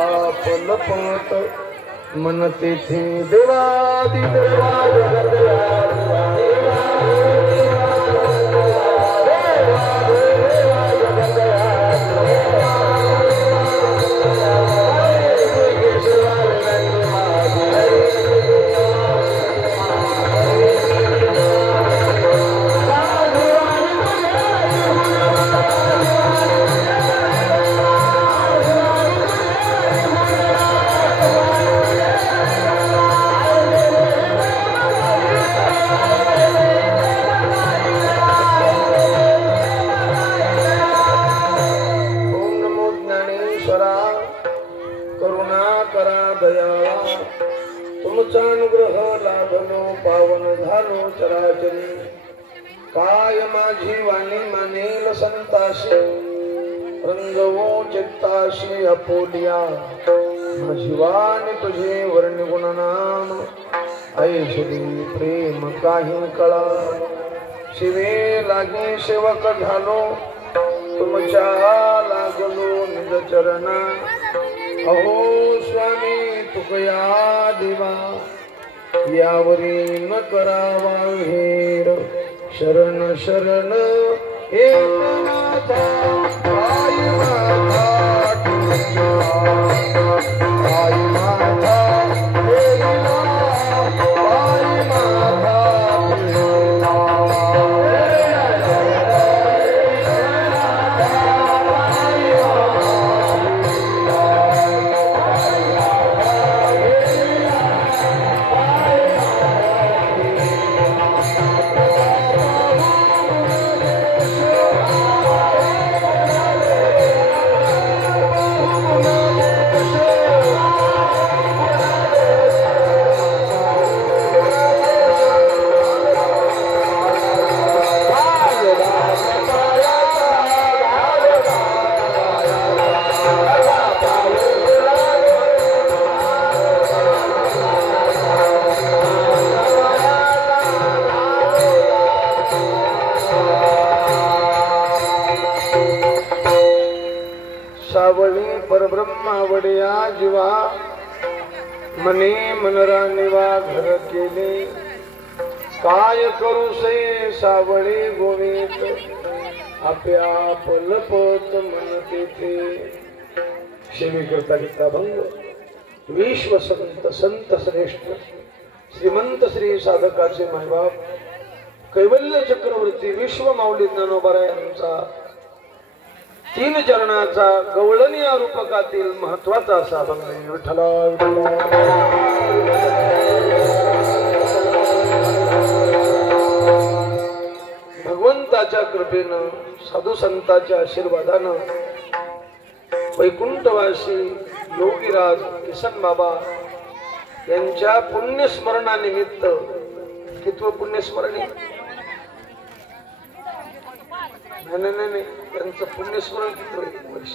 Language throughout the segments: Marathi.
लपत मन तेथे देवादी देवा अनुग्रह लाभलो पावन झालो चराचरी काय माझी वाणी मानेल संताशी रंगवो चित्ताशी अपोलिया माझी वाणी तुझे वर्ण गुणनाम ऐश्वरी प्रेम काही कळा शिवे लागे सेवक झालो तुमच्या लागलो निज चरणा अहो स्वामी तुकया देवा यावरी न करावा हेर शरण शरण एकनाथा आई माता आई माता आई माता सावळी परब्रह्मावड्या जीवा मने मनरा निवा घर केले काय करू से सावळी गोवित आप्याप लपत मन तेथे सेवे करता घेता भंग विश्व संत संत श्रेष्ठ श्रीमंत श्री साधकाचे मायबाप कैवल्य चक्रवर्ती विश्व माऊली ज्ञानोबा यांचा तीन चरणाचा गवळणीय रूपकातील महत्वाचा असा अभंग विठ्ठला भगवंताच्या कृपेनं साधू संतांच्या आशीर्वादानं वैकुंठवासी योगीराज किसन बाबा यांच्या पुण्यस्मरणानिमित्त कितवं पुण्यस्मरण नाही त्यांचं पुण्यस्मरण किती वर्ष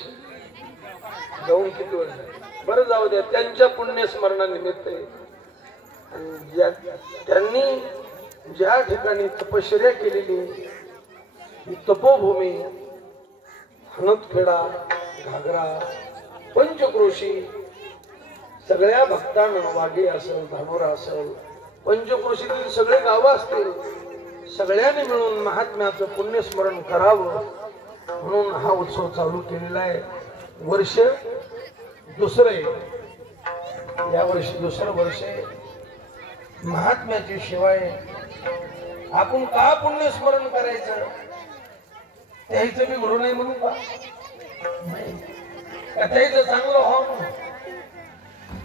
जाऊन किती वर्ष बरं जाऊ द्या त्यांच्या पुण्यस्मरणानिमित्त त्यांनी ज्या ठिकाणी तपश्चर्या केलेली ही तपोभूमी हनतखेडा घागरा पंचक्रोशी सगळ्या भक्तांना वाघे असेल धानोरा असेल पंचक्रोशीतील सगळे गावं असतील सगळ्यांनी मिळून महात्म्याचं पुण्यस्मरण करावं म्हणून हा उत्सव चालू केलेला आहे वर्ष दुसरे या वर्षी दुसरं वर्ष महात्म्याची शिवाय आपण का पुण्यस्मरण करायचं त्याचं मी गुरु नाही म्हणून का त्याचं चांगलं हो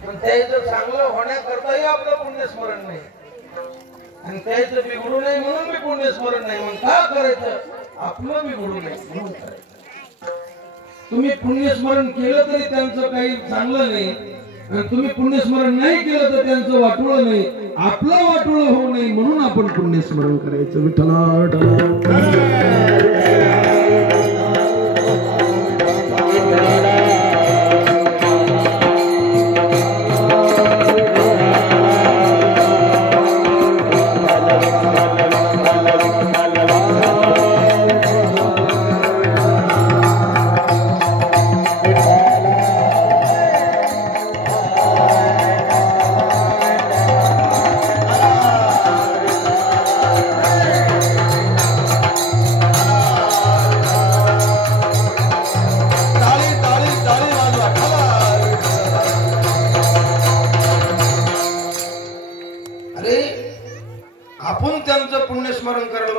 पण त्याचं चांगलं होण्याकरताही आपलं पुण्यस्मरण नाही आणि त्याचं बिघडू नाही म्हणून मी पुण्यस्मरण नाही म्हणून का करायचं आपलं बिघडू नाही म्हणून करायचं तुम्ही पुण्यस्मरण केलं तरी त्यांचं काही चांगलं नाही आणि तुम्ही पुण्यस्मरण नाही केलं तर त्यांचं वाटोळं नाही आपलं वाटोळं होऊ नये म्हणून आपण पुण्यस्मरण करायचं विठ्ठला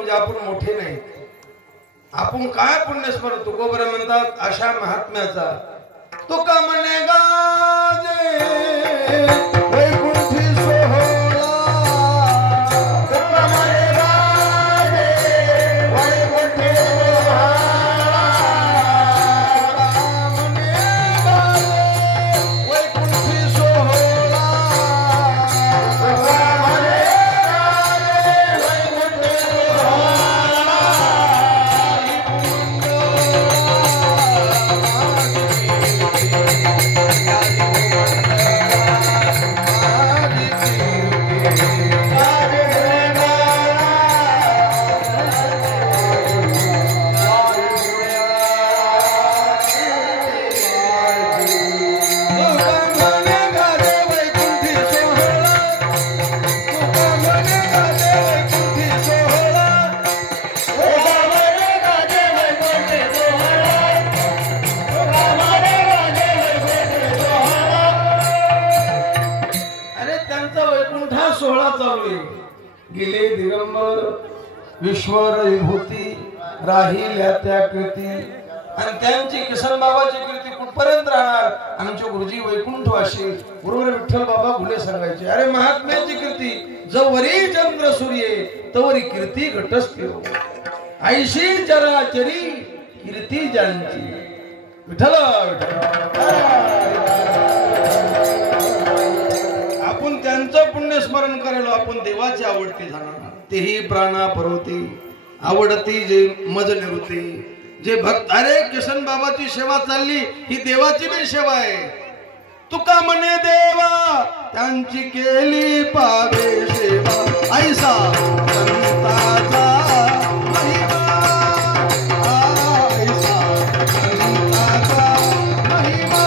म्हणजे आपण मोठे नाही. आपण काय पुण्यस्मरण तुकोबरे म्हणतात अशा महात्म्याचा. तुका म्हणे गाजे वैकुंठी सोहळा, तुका म्हणे गाजे वैकुंठी सोहळा, म्हणे गाजे वैकुंठी सोहळा, तुका म्हणे गाजे वैकुंठी सोहळा. गेले दिगंबर विश्वर विभूती राहिल्या त्या कृती. आणि त्यांची किसन बाबाची कृती कुठपर्यंत राहणार. आमचे गुरुजी वैकुंठवाशी गुरुवर विठ्ठल बाबा घुले सांगायचे, अरे महात्म्याची कृती जवरी चंद्र सूर्य तवरी कीर्ती घटस्थिर, ऐशी चराचरी कीर्ती ज्यांची. विठ्ठल आपण त्यांचं पुण्यस्मरण करायला आपण देवाची आवडती जाणार. तेही प्राणा परवती आवडती जे मज निवृत्ती. जे भक्त अरे किसन बाबाची सेवा चालली ही देवाची बी सेवा आहे. तुका म्हणे देवा त्यांची केली पावे सेवा, ऐसा संताचा महिमा, ऐसा संताचा महिमा.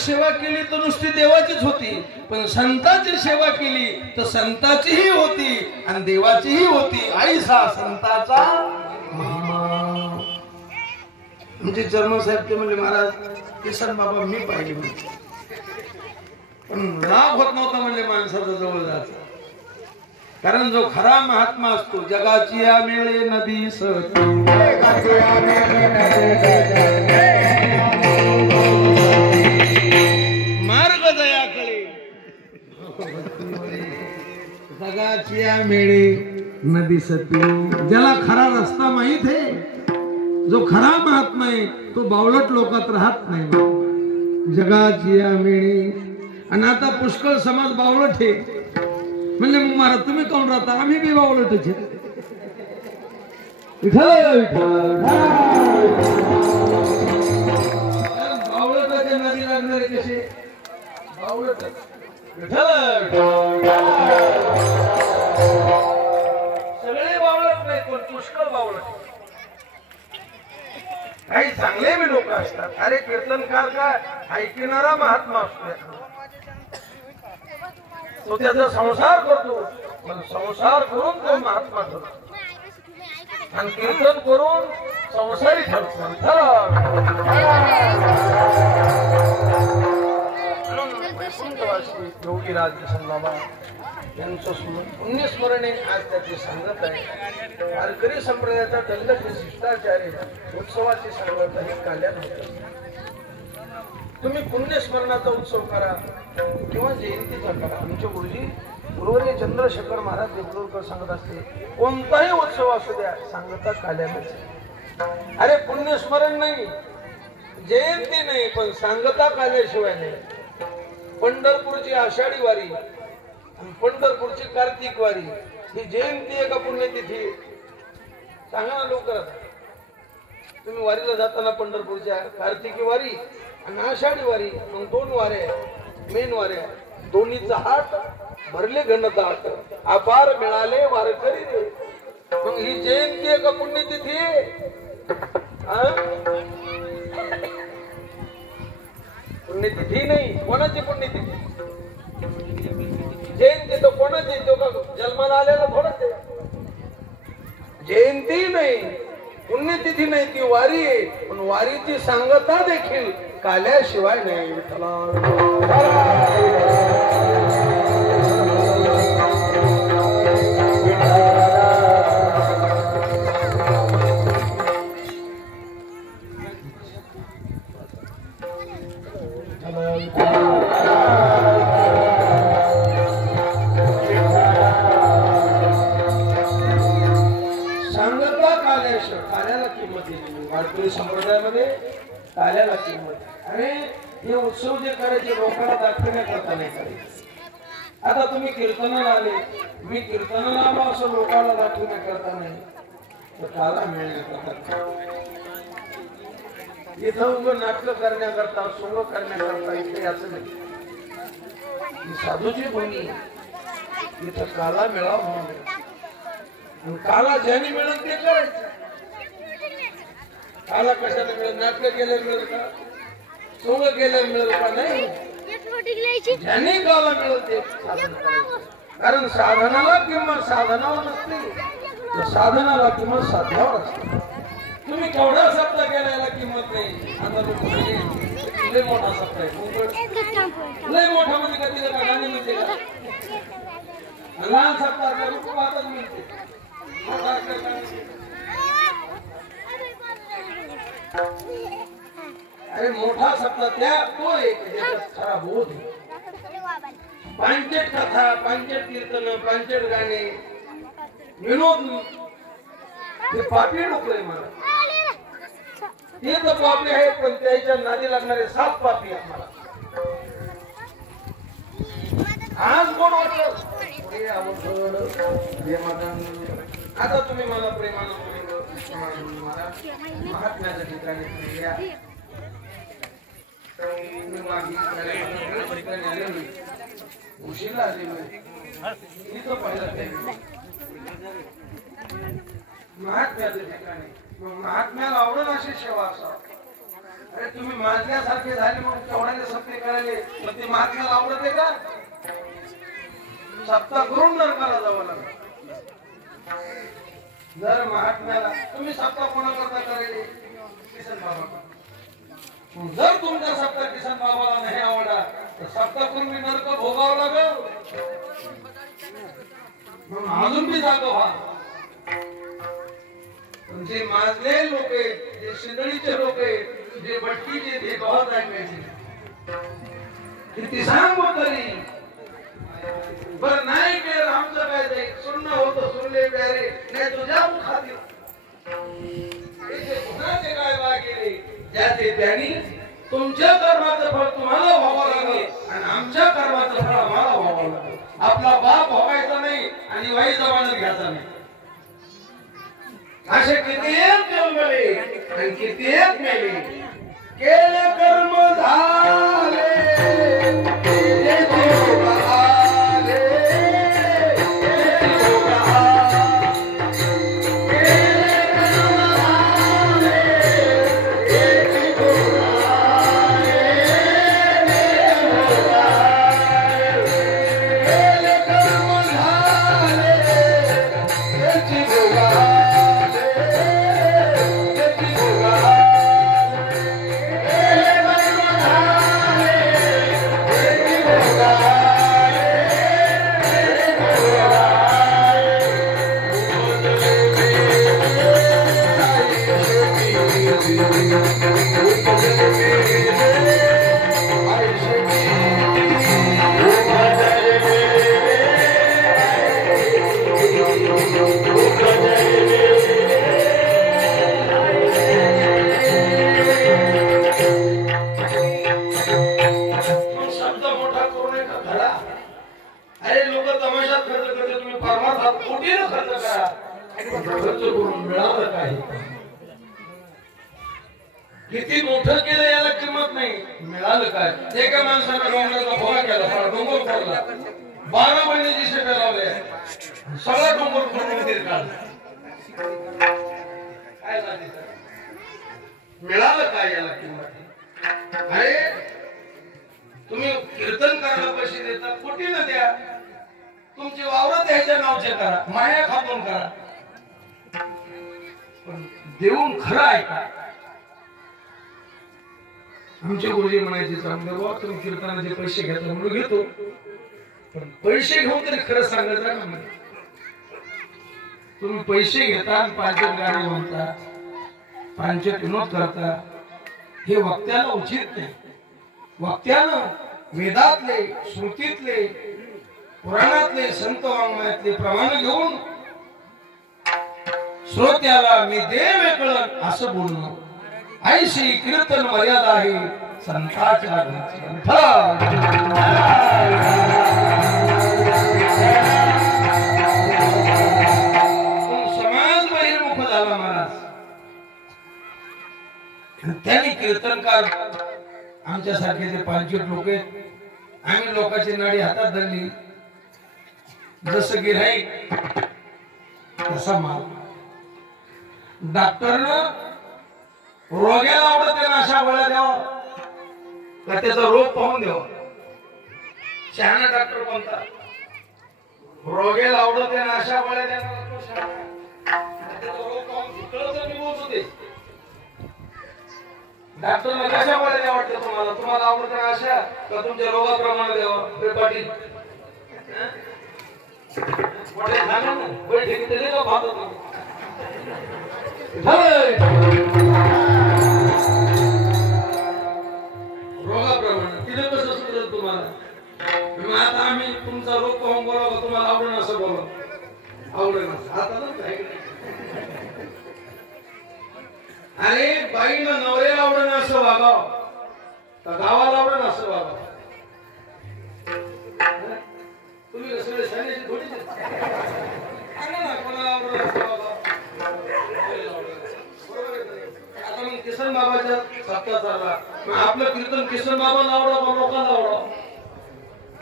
सेवा केली तर नुसती देवाचीच होती, पण संतांची सेवा केली तर संताचीही होती आणि देवाचीही होती. ऐसा संताचा महिमा. म्हणजे चरण साहेब ते म्हणजे महाराज किसन बाबा मी पाहिजे म्हणजे, पण राग होत नव्हता म्हणजे माणसाचा जवळ जायचा. कारण जो खरा महात्मा असतो जगाची या मेळे नदी सती, मार्ग दयाकडे जगाची या मेळे नदी सती. ज्याला खरा रस्ता माहित आहे, जो खरा महात्मा आहे तो बावळट लोकात राहत नाही. जगाची या मेळे. आणि आता पुष्कळ समाज बावळट आहे म्हणले मग महाराज तुम्ही कोण राहता. आम्ही बी बावळटच आहे. बावळटाच्या नदी लागणारे कसे बावळट. सगळे बावळट नाही, पण पुष्कळ बावळट. काही चांगले बी लोक असतात. अरे कीर्तनकार काय ऐकणारा महात्मा असतो, तो त्याचा संसार करतो, पण संसार करून तो महात्मा ठरतो आणि कीर्तन करून संसारी ठरतो. योगीराज किसन बाबा यांचं पुण्यस्मरणे आज त्याची सांगत आहे. वारकरी संप्रदायाचा दंडक शिष्टाचार्य उत्सवाची सांगत हे काल्यात होतं. तुम्ही पुण्यस्मरणाचा उत्सव करा किंवा जयंतीचा करा. आमचे गुरुजी गुरुवर्य चंद्रशेखर महाराज देवळकर सांगत असते, कोणताही उत्सव असू द्या सांगता काल्यानच. अरे पुण्यस्मरण नाही, जयंती नाही, पण सांगता काल्याशिवाय नाही. पंढरपूरची आषाढी वारी आणि पंढरपूरची कार्तिक वारी ही जयंती आहे का पुण्यतिथी सांगा ना लवकर. तुम्ही वारीला जाताना पंढरपूरच्या कार्तिकी वारी आणि आषाढी वारी मग दोन वाऱ्या मेन वाऱ्या, दोन्हीचा हात भरले घनदाट अपार मिळाले वारकरी रे. मग ही जयंती आहे का पुण्यतिथी आहे. पुण्यतिथी नाही. कोणाची पुण्यतिथी. जयंती तर कोणाची तो का जन्माला आलेला थोडंच आहे. जयंती नाही, पुण्यतिथी नाही, ती वारी आहे. पण वारीची सांगता देखील काल्याशिवाय नाही. काल्याला किंमत दिली वारकरी संप्रदायामध्ये. काल्याला किंमत. अरे हे उत्सव जे करायचे लोकांना दाखवण्याकरता नाही करायचे. आता तुम्ही कीर्तनाला आले, मी कीर्तनाला आलो असं लोकांना दाखवण्याकरता नाही, तर काला मिळण्याकरता. इथं उभं नाटक करण्याकरता, सोंग करण्याकरता इथे असं नाही. साधूची भूमी इथं काला मिळावा म्हणून. काला ज्याने मिळेल ते करायचं. काला कशाला मिळेल? नाटक केलं मिळेल का? सोंग केलं मिळेल का? नाही. ज्याने काला मिळेल ते साधन करायचं. कारण साधनाला किंमत साधनावर नसते, साधनाला किंमत साधनावर असते. तुम्ही केवढा सप्ताह केला याला किंमत नाही. आता लय मोठा सप्ताह आहे. लय मोठा म्हणजे का तिला का गाणी म्हणते का? लहान सप्ताह करून पाहतच मिळते. अरे मोठा सप्ताह त्या तो एक खरा बोध. पांचट कथा, पांचट कीर्तन, पांचट गाणे, विनोद, हे पापी डोकले मला. ते तर पापी आहेत, पण त्याच्या नादी लागणारे 7 पापी आम्हाला. आज कोण वाटलं आता तुम्ही मला प्रेमानं महात्म्याच्या ठिकाणी या. उशीला आलेलो इथं पाहिलं महात्म्याच्या ठिकाणी. महात्म्याला आवडत अशी सेवा असावं. अरे तुम्ही माजल्यासारखे झाले म्हणून केवढ्याने सप्ते करायले, पण ते महात्म्याला आवडत आहे का? सप्ताह करून नरकाला जावं लागलं. जर महात्म्याला तुम्ही सप्ताह कोणाकरता करायले? किसन बाबा. जर तुमचा सप्ताह किसन बाबाला नाही आवडला तर सप्ताह करून मी नरक भोगावं लागल. अजून मी जागा व्हा. जे माजले लोक आहेत, जे शिंदळीचे लोक आहेत, जे भटकीचे, जे गावात ऐकायचे, किती सांगू तरी बर नाही केलं आमचं काय ते सुन्न होतं. सुनले प्यारे नाही तुझ्या मुखातील गुन्हाचे काय वागेले ज्याचे त्यांनी. तुमच्या कर्माचं फळ तुम्हाला व्हावं लागेल आणि आमच्या कर्माचं फळ आम्हाला व्हावं लागेल. आपला बाप व्हावायचा नाही आणि वाई जबान घ्यायचा नाही. असे किती एक जन्मले आणि किती एक मेले. केले कर्म झाले किती मोठं केलं याला किंमत नाही. मिळालं काय? एका माणसाला डोंगराचा भोगा केला, डोंगर फोडला, 12 महिन्याची शेपे लावले, सगळा डोंगर फोडून काय झाले? मिळालं काय याला किंमत? अरे तुम्ही कीर्तन करायला पैसे देता, कोटी न द्या. तुमची वावर द्यायच्या नावचे करा, माया खातून करा, पण देऊन खरं ऐका. आमचे गुरुजी म्हणायचे रामदेव तुम्ही कीर्तनाचे पैसे घेता म्हणून घेतो, पण पैसे घेऊन तरी खरं सांगत राहा ना. तुम्ही पैसे घेता आणि पांचट गाणी म्हणता, पांचट विनोद करता, हे वक्त्याला उचित नाही. वक्त्यानं वेदातले, श्रुतीतले, पुराणातले, संत वाङ्मयातले प्रमाण घेऊन श्रोत्याला मी देव कळण असं बोलणं. ऐशी कीर्तन मर्यादा आहे संतांच्या घरची. समाज बहिर्मुख झाला महाराज. त्यांनी कीर्तनकार आमच्यासारखे जे 5 लोक आहेत, आम्ही लोकांची नाडी हातात धरली, जसं गिऱ्हाईक तसा माल. डॉक्टरनं रोग्याला आवडत त्यांना अशा गोळ्या द्यावा का त्याचा रोग पाहून द्यावा. शहाणा डॉक्टर कोणता? रोग्याला आवडत त्यांना अशा गोळ्या द्यावा, त्याचा रोग पाहून कळत निघून होते. डॉक्टरला कशा गोळ्या द्यावा वाटतं तुम्हाला? तुम्हाला आवडत अशा का तुमच्या रोगाप्रमाणे द्यावा? हे पाटील सांगा ना, बैठकीत दिले का पाहतो रोगाप्रमाणे तिथे कसं सुधरल तुम्हाला? आता आम्ही तुमचा रोग पाहून बोलावं, तुम्हाला आवडेल असं बोलावं, आवडेल असं आता ना. अरे बाईनं नवऱ्याला आवडेल असं वागावं तर गावाला आवडेल असं वागावं. तुम्ही सगळे शाळेची थोडीच कोणाला आवडेल असं वागावं. आता मग किसन बाबाच्या सप्ताह चालला, मग आपलं कीर्तन किसन बाबाला आवडावं, लोकांना आवडावं.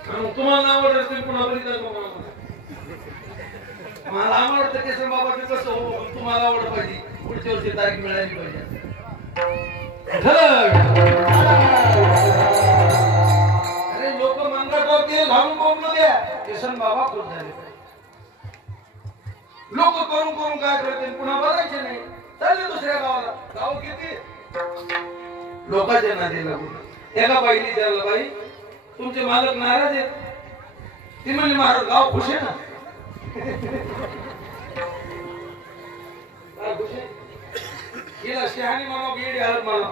मग तुम्हाला आवडलं तुम्ही पुन्हा बघितलं मला आवडतं किसन बाबाचं कसं हो, तुम्हाला आवडलं पाहिजे, पुढच्या वर्षी तारीख मिळाली पाहिजे. अरे लोक मंगळावर तेल घालून कोण द्या, किसन बाबा खुश झाले. लोक करून करून काय करते, पुन्हा बघायचे नाही, चालले दुसऱ्या गावाला. गाव किती लोकांच्या नादी लागून. एका बाईने त्याला, बाई तुमचे मालक नाराज आहेत. ती म्हणली महाराज गाव खुश आहे ना. हिला शहाणी म्हणा, गेडी हळद म्हणा.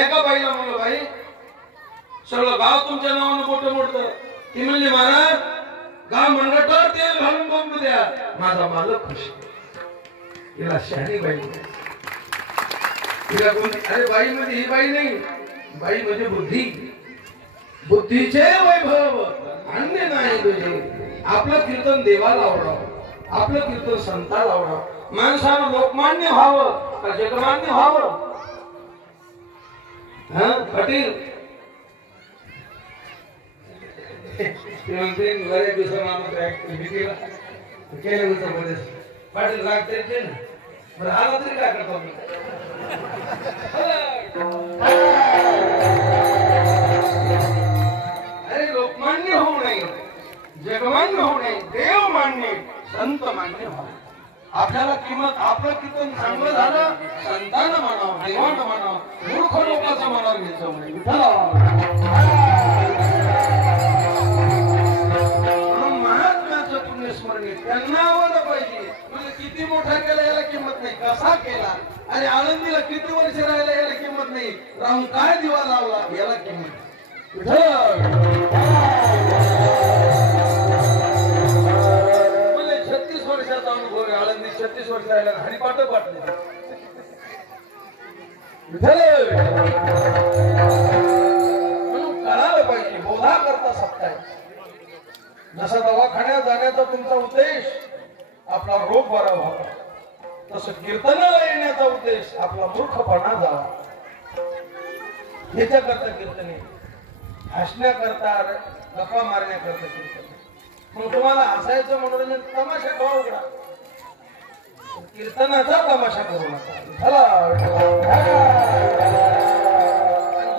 एका बाईला म्हणलं बाई सगळं गाव तुमच्या नावानं मोठं मोठं. ती म्हणली महाराज गाव मंडळावर तेल घालून बोंबू द्या, माझा मालक खुश. हिला शहाणी बाई. हिला कोण? अरे बाई म्हणजे ही बाई नाही, बाई म्हणजे बुद्धी. बुद्धीचे वैभव अन्य नाही तुझे. आपलं कीर्तन देवाला आवडावं, आपलं कीर्तन संताला आवडावं. माणसानं लोकमान्य व्हावं का जगमान्य व्हावं? पाटील बऱ्याच दिवसा पाटील लागते ना, बरं आला तरी काय करतो मी. अरे लोकमान्य होऊ नये, जगमान्य होऊ नये, देव मान्य, संत मान्य व्हावं. आपल्याला किंमत, आपलं कीर्तन चांगलं झालं, संतांना म्हणावं, देवानं म्हणावं, मूर्ख लोकांचं मनावर घ्यायचं म्हणे. म्हणून महात्म्याचं पुण्यस्मरण त्यांना आवडलं पाहिजे. म्हणजे किती मोठा केला याला किंमत नाही, कसा केला, आणि आनंदीला किती वर्ष राहिला याला किंमत नाही, राहून काय दिवा लावला याला किंमत. म्हणजे 36 वर्षाचा अनुभव आहे. आळंदी 36 वर्ष राहिला, हरिपाठ पाठले. म्हणून कळालं पाहिजे बोधा करता सत्ताय. जसा दवाखान्यात जाण्याचा तुमचा उद्देश आपला रोग बरा व्हावा, तसं कीर्तनाला येण्याचा उद्देश आपला मूर्खपणा जावा. ह्याच्याकरता कीर्तन, हसण्याकरता, गप्पा मारण्याकरता कीर्तन. मग तुम्हाला हसायचं मनोरंजन, तमाशा कवा उघडा, कीर्तनाचा तमाशा करू नका.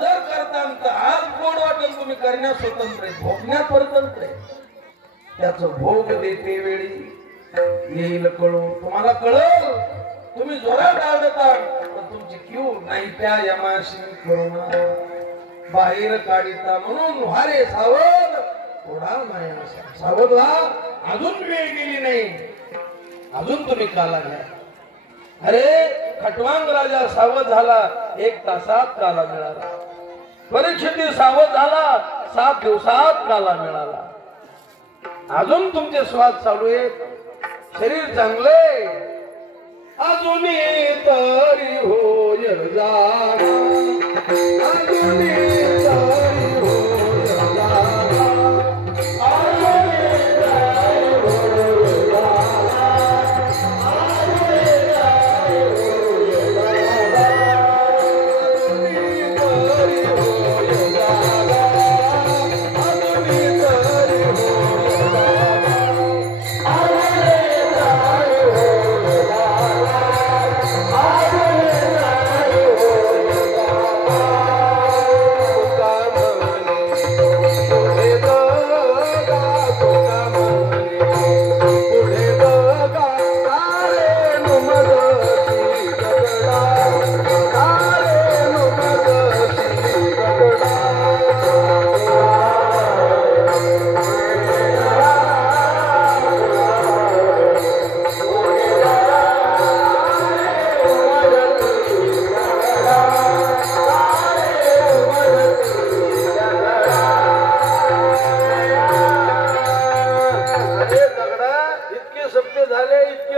जर करता आज गोड वाटेल तुम्ही करा. करण्यास स्वतंत्र आहे, भोगण्यात परतंत्र आहे. त्याचं भोग देते वेळी येईल कळून. तुम्हाला कळल, तुम्ही जोरात आडता तर तुमची क्यू नाही त्या यमाशी करुणा बाहेर काढिता. म्हणून व्हारे सावध, थोडा माया सावध व्हा. अजून वेळ गेली नाही, अजून तुम्ही काला घ्या. अरे खटवांग राजा सावध झाला, 1 तासात काला मिळाला. परीक्षित सावध झाला, 7 दिवसात काला मिळाला. अजून तुमचे श्वास चालू आहेत, शरीर चांगले, अजून तरी होय जागा, अजून तरी होय जागा, अजून तरी होय जागा, अजून तरी होय जागा, अजून तरी होय जागा, अजून तरी होय जागा,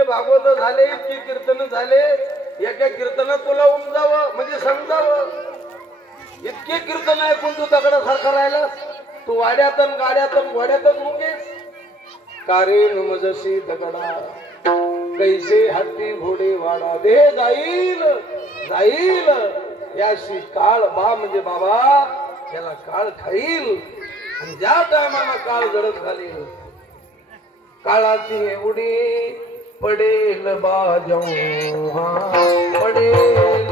भागवत झाले, इतके कीर्तन झाले. एका कीर्तनात तुला उमजावं म्हणजे समजावं. इतके कीर्तन ऐकून तू दगडासारखा राहिला. तू वाड्यात गाड्यात घोड्यातच मुकेस. कारे नमजशी दगडा कैसे हत्ती घोडे वाडा. देह जाईल जाईल, याशी काळ बा म्हणजे बाबा त्याला काळ खाईल. आणि ज्या टायमाला काळ गडद घालील, काळाची एवढी पडेल बाजो पडेल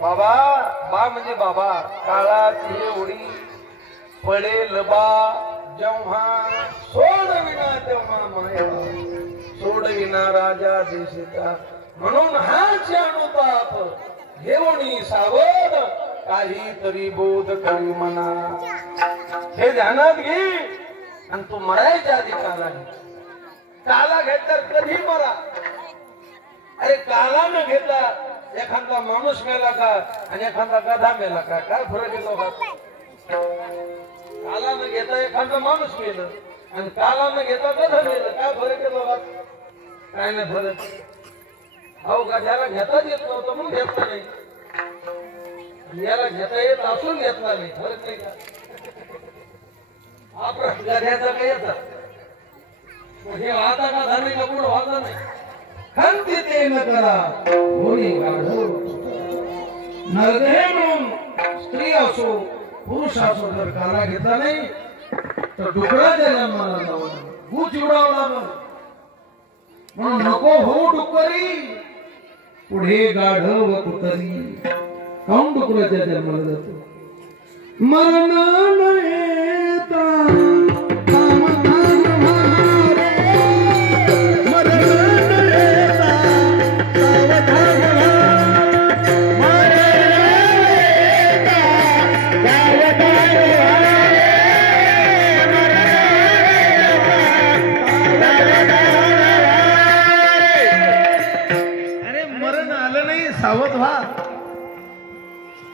बाबा. बा म्हणजे बाबा. काळाची उडी पडेल बा जेव्हा, सोडविना तेव्हा माया, सोडविना राजा देशिता. म्हणून हाच अनुताप घेऊन सावध, काहीतरी बोध करी म्हणा. हे ध्यानात घे. आणि तू मरायच्या आधी काला घे. काला घेतल्यावर कधी मरा. अरे काला न घेता एखादा माणूस मेला का आणि एखादा गधा मेला का, काय फरक येतो का? काला न घेता एखादा माणूस मेलं आणि काला न घेता गधा मेलं, काय फरक येतो का? काय नाही फरक. अहो गध्याला घेताच येत नव्हतं म्हणून घेतला नाही, याला घेता येत असून घेतला नाही. फरक नाही का? हा प्रश्न गध्याचा काही येतात. हे वाहता का झाले का पुढे वाहता नाही. खंती ते न करा होई गाढव. नरदेह म्हणून स्त्री असो पुरुष असो जर काला घेतला नाही तर डुकराच्या जन्माला जावं, गूच उडावं लागलं. म्हणून नको हो डुकरी पुढे गाढव कुतरी. काऊन डुकराच्या जन्माला जातो? मरण नयेता सावध व्हा.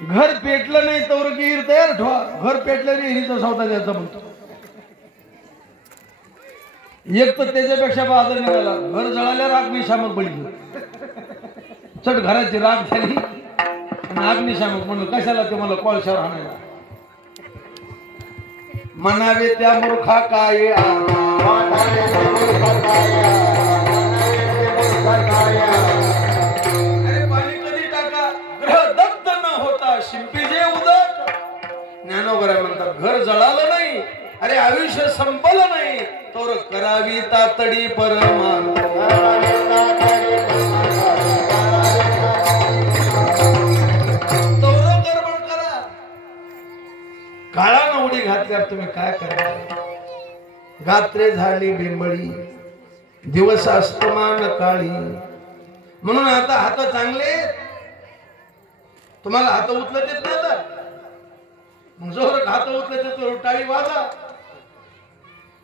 घर पेटलं नाही तर गिर तयार ठेवा. घर पेटलं नाही हिरीचा सौदा द्यायचा म्हणतो. एक तर त्याच्यापेक्षा बाजार निघाला. घर जळाल्या अग्निशामक बळी. चट घराची राग झाली आणि अग्निशामक म्हणलं कशाला ते मला कोळशावर आणायला. म्हणावे त्या मूर्खा काय अरे पाणी कधी टाका ग्रह दग्ध न होता शिंपी जे उदक. ज्ञानोबराय म्हणतात घर जळालं नाही, अरे आयुष्य संपलं नाही तर करावी तातडी परमान. काळानं उडी घातल्यावर तुम्ही काय करा. गात्रे झाली बिंबळी दिवस अस्तमान काळी. म्हणून आता हात चांगले, तुम्हाला हात उचलत येत नाही तर मग जोरात हात उचलत येतो टाळी वाजा.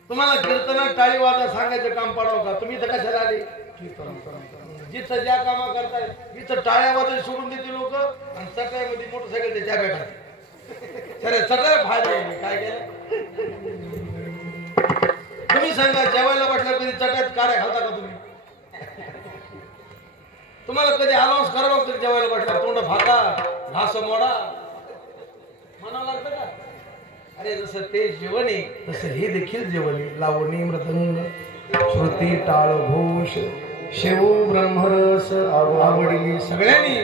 तुम्हाला कीर्तनात टाळी वाजा सांगायचं काम पडावं का? तुम्ही तर कशाला आले? जिथं ज्या कामा करताय तिथं टाळ्या वाजा सोडून देते लोक आणि सकाळमध्ये मोटरसायकल त्या भेटायचे. खरे सगळं फायदा आहे. काय केलं तुम्ही सांगा, जेवायला बसल्या कधी चटात काड्या घालता का तुम्ही? तुम्हाला कधी अनाउन्स करावं लागतं जेवायला बसल्या तोंड फाका घास मोडा म्हणावं लागतं का? अरे जसं ते जेवण आहे तसं हे देखील जेवण आहे. लावणी मृदंग श्रुती टाळ घोष शेव ब्रह्मरस आवडली. सगळ्यांनी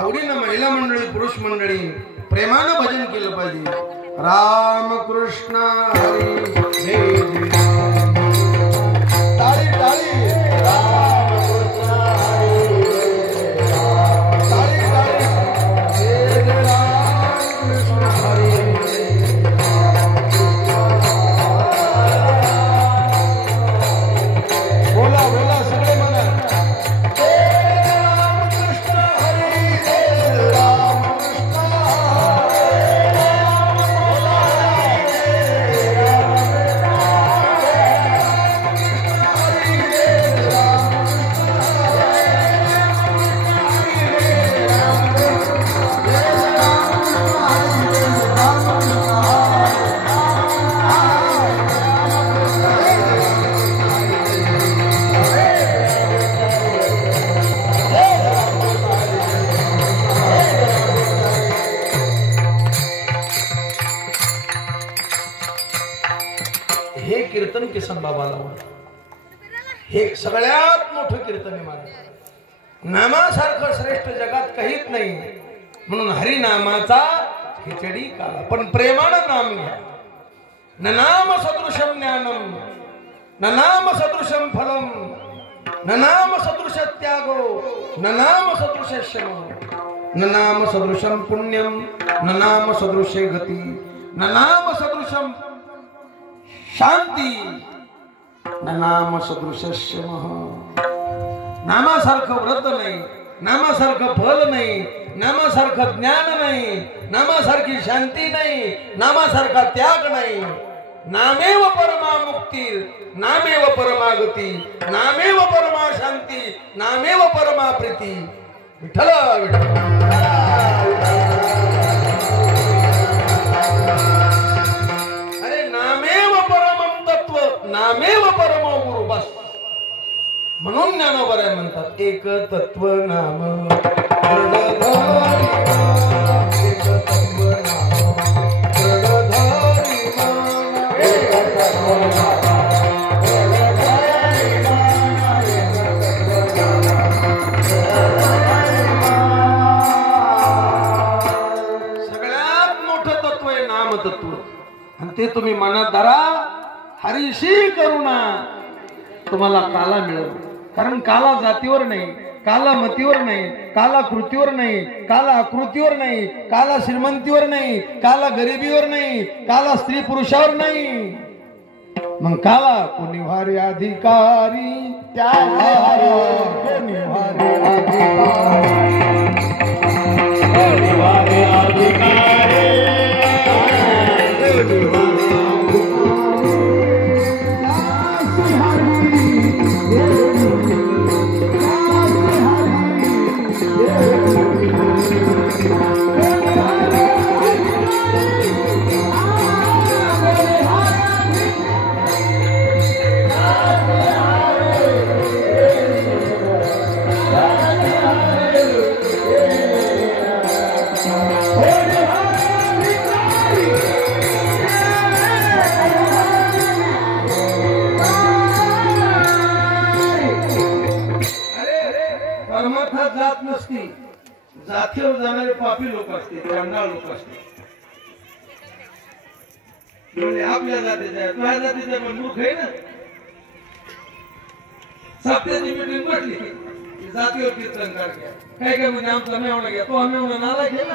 आवडीनं महिला मंडळी पुरुष मंडळी प्रेमानं भजन केलं पाहिजे. राम कृष्ण हरी जय जय. टाळी टाळी राम कृष्ण हरी टाळी टाळी जय जय राम कृष्ण हरी. बोला बोला सगळे म्हणा कीर्तन किसन बाबाला हे सगळ्यात मोठं कीर्तन आहे माझं. नामासारखं श्रेष्ठ जगात काहीच नाही. म्हणून हरिनामाचा खिचडी काला पण प्रेमानं नाम घ्या. न नाम सदृशम ज्ञानम न नाम सदृशम फलम न नाम सदृश त्यागो न नाम सदृश शम न नाम सदृशम पुण्यम न नाम सदृशे गती न नाम सदृशम शांती न नाम सदृशस्य मह. नामासारखं व्रत नाही, नामासारखं फल नाही, नामासारखं ज्ञान नाही, नामासारखी शांती नाही, नामासारखा त्याग नाही. नामेव परमा मुक्ती नामेव परमागती नामेव परमा शांती नामेव परमा प्रीती. विठ्ठल विठ्ठल. नामेव परम गुरु बस. म्हणून ज्ञानोबराय म्हणतात एक तत्व नाम सगळ्यात मोठं तत्व आहे नामतत्व. आणि ते तुम्ही मनात धरा. हरिशी करुणा तुम्हाला काला मिळेल. कारण काला जातीवर नाही, काला मतीवर नाही, काला कृतीवर नाही, काला आकृतीवर नाही, काला श्रीमंतीवर नाही, काला गरिबीवर नाही, काला स्त्री पुरुषावर नाही. मग काला कोणी भारी अधिकारी त्या कोणी भारी अधिकारी रस्त्यावर जाणारे पापी लोक असतील, चांडाळ लोक असतील. म्हणजे आपल्या जातीचा तुझ्या जातीचा पण मूर्ख आहे ना. सप्त्याची मीटिंग म्हटली जातीवर कीर्तन कर घ्या, काय काय म्हणजे आमचा मेवणा घ्या, तो मेवणा नाला घे ना.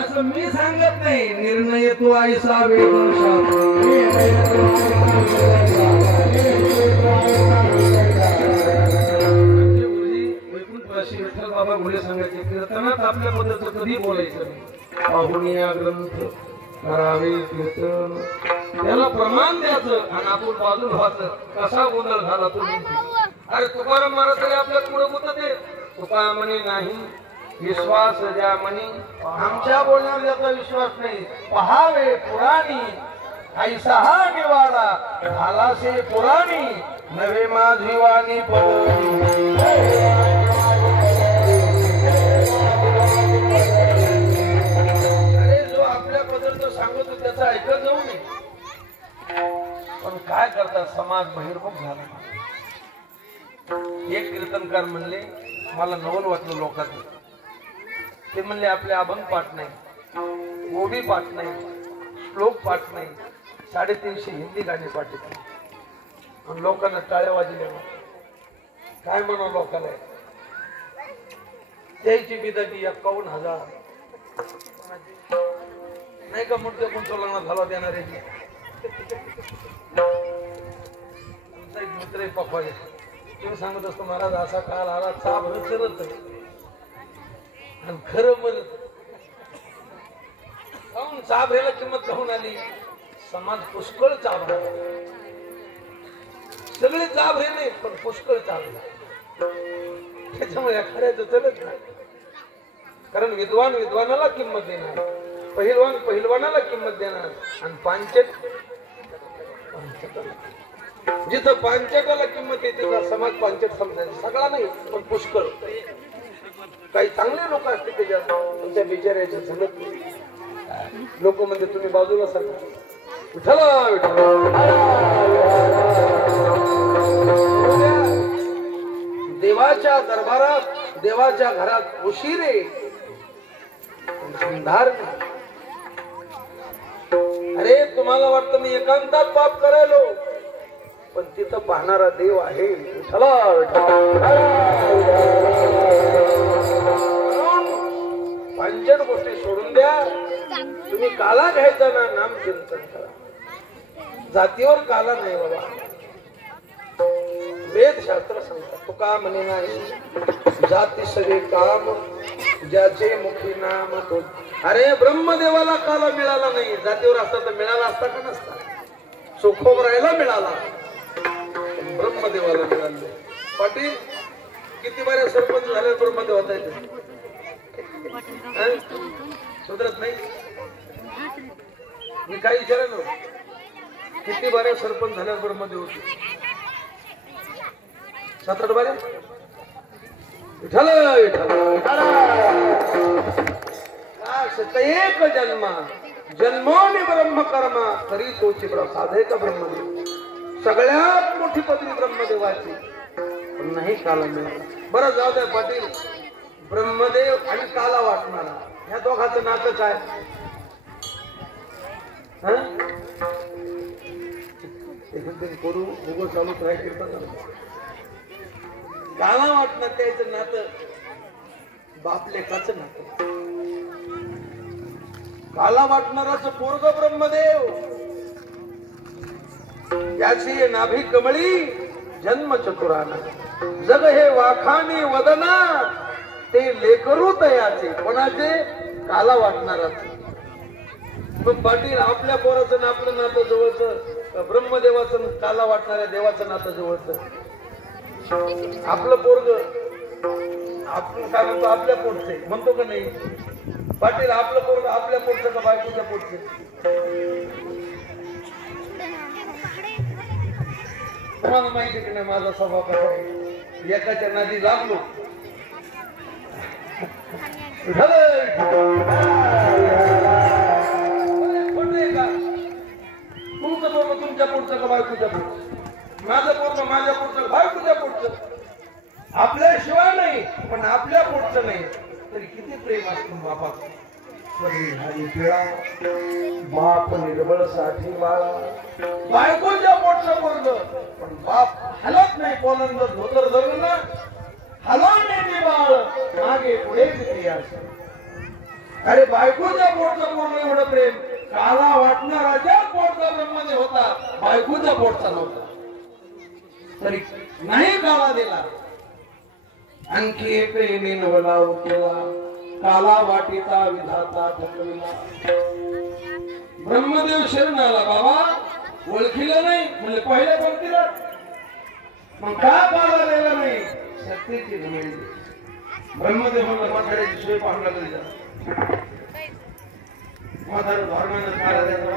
असं मी सांगत नाही, निर्णय तू आईसा विठ्ठल बाबा घोडे सांगायचे कीर्तनात आपल्या पद्धतीचं कधी बोलायचं नाही. पाहुणिया ग्रंथ करावे कीर्तन, त्याला प्रमाण द्यायचं आणि आपण बाजूला व्हायचं. कसा गोंधळ झाला तुम्ही. अरे तुकाराम महाराज तरी आपल्या पुढे होत ते. तुका म्हणे नाही विश्वास ज्या म्हणे, आमच्या बोलण्यावर ज्याचा विश्वास नाही. पहावे पुराणी ऐसा हा निवाडा, झालासे पुराणी नवे माझी वाणी पडली. सांगतो त्याचा ऐकत जाऊ नये. पण काय करतात समाज बहिर्मुख झाला. एक कीर्तनकार म्हणले मला नवल वाटलं लोकांनी. ते म्हणले आपले अभंग पाठ नाही, ओबी पाठ नाही, श्लोक पाठ नाही, 350 हिंदी गाणी पाठ येते आणि लोकांना टाळ्या वाजल्या. काय म्हणा लोकांना त्याची बिदागी 51,000 नाही का म्हणतो कोणतं लग्न झाला देणार आहे. एक मित्र पप्पाचे तुम्ही सांगत असतो महाराज असा काल आला चा भरत चलत आणि खरं म्हणत काहून चाभरेला किंमत काहून आली. समाज पुष्कळ चाभरा, सगळे चाभरे नाही पण पुष्कळ चाभरा, त्याच्यामुळे खऱ्याचं चलत नाही. कारण विद्वान विद्वानाला किंमत देणार, पहिलवान पहिलवानाला किंमत देणार आणि पांचट जिथं पांचटाला किंमत येते तिथं समाज पांचट समजायचा. सगळा नाही पण पुष्कळ. काही चांगले लोक असतील त्याच्यात तुमच्या बिचारायचे समजत नाही. लोक म्हणजे तुम्ही बाजूला सरका विठ्ठला विठ्ठला. देवाच्या दरबारात देवाच्या घरात उशिरे अंधार. अरे तुम्हाला वाटतं मी एकांतात पाप करायलो, पण तिथं पाहणारा देव आहे. पांचट गोष्टी सोडून द्या. तुम्ही काला घ्यायचा ना, नाम कीर्तन करा. जातीवर काला नाही बाबा. वेदशास्त्र सांगतात तुका म्हणे नाही जाती सगळे काम ज्याचे मुखी नाम तो. अरे ब्रह्मदेवाला काला मिळाला नाही, जातीवर असता तर मिळाला असता का नसता. सुखोबरायला मिळाला, ब्रह्मदेवाला मिळाले. पाटील किती बारे सरपंच झाले ब्रह्मदेवाचा सुधरत नाही. मी काही विचारलं नव्हतं. किती बारे सरपंच झाल्या ब्रह्मदेव होते 7-8 बारे. एक जन्मा जन्मोनी ब्रह्म कर्मा तरी तोची प्रसाद का ब्रह्मदेव. सगळ्यात मोठी पदवी ब्रह्मदेवाची, पण नाही काला मिळाला. बरं जाऊ द्या पाटील. ब्रह्मदेव आणि काला वाटणारा ह्या दोघांचं नातं काय. करू उभं चालूच राहायचं. काला वाटणार त्याचं नातं बापलेकाचं नातं. काला वाटणाराचं पोरग ब्रह्मदेव, याची नाभी कमळी जन्म चतुराना. जग हे वाखानी वदना ते लेकरू तयाचे. कोणाचे. काला वाटणाराचे. मग पाटील आपल्या पोराचं ना आपलं नातं जवळचं, ब्रह्मदेवाचं काला वाटणाऱ्या देवाचं नातं जवळचं. आपलं पोरग आपण काय म्हणतो आपल्या पोटचे म्हणतो का नाही. पाटील आपलं पोरग आपल्या पोटचं का बायकोच्या पोटचे. तुम्हाला माहिती की नाही माझा स्वभाव कसा आहे. एकाच्या नादी लागलो तुमचं पोरग तुमच्या पोटचं का बायकोच्या पोटचं. माझं पोट माझ्या पोटचं बायकोच्या पोटचं आपल्याशिवाय नाही पण आपल्या पोटचं नाही तरी किती प्रेम असतं बापाचं. बाप निर्बळ साठी बाळा बायकोच्या पोटचं पोरग पण बाप हलत नाही पोलंद धोतर धरून ना हलवून नेते बाळ मागे पुढे किती असं. अरे बायकोच्या पोटचं पोरग एवढं प्रेम काला वाटणाराच्या पोटचा ब्रह्मदेव होता बायकोच्या पोटचा नव्हता तरी नाही काला दिला. आणखी एक नवला केला काला वाटीचा विधाता ठकविला. ब्रह्मदेव शरण आला बाबा ओळखीला नाही म्हणजे पहिल्या पंक्तीला मग का काला दिला नाही सत्तेची मिळली. ब्रह्मदेव म्हणलं म्हाताऱ्याची सोय पाहून लागली जा म्हातारा धर्मानं महाराजांचा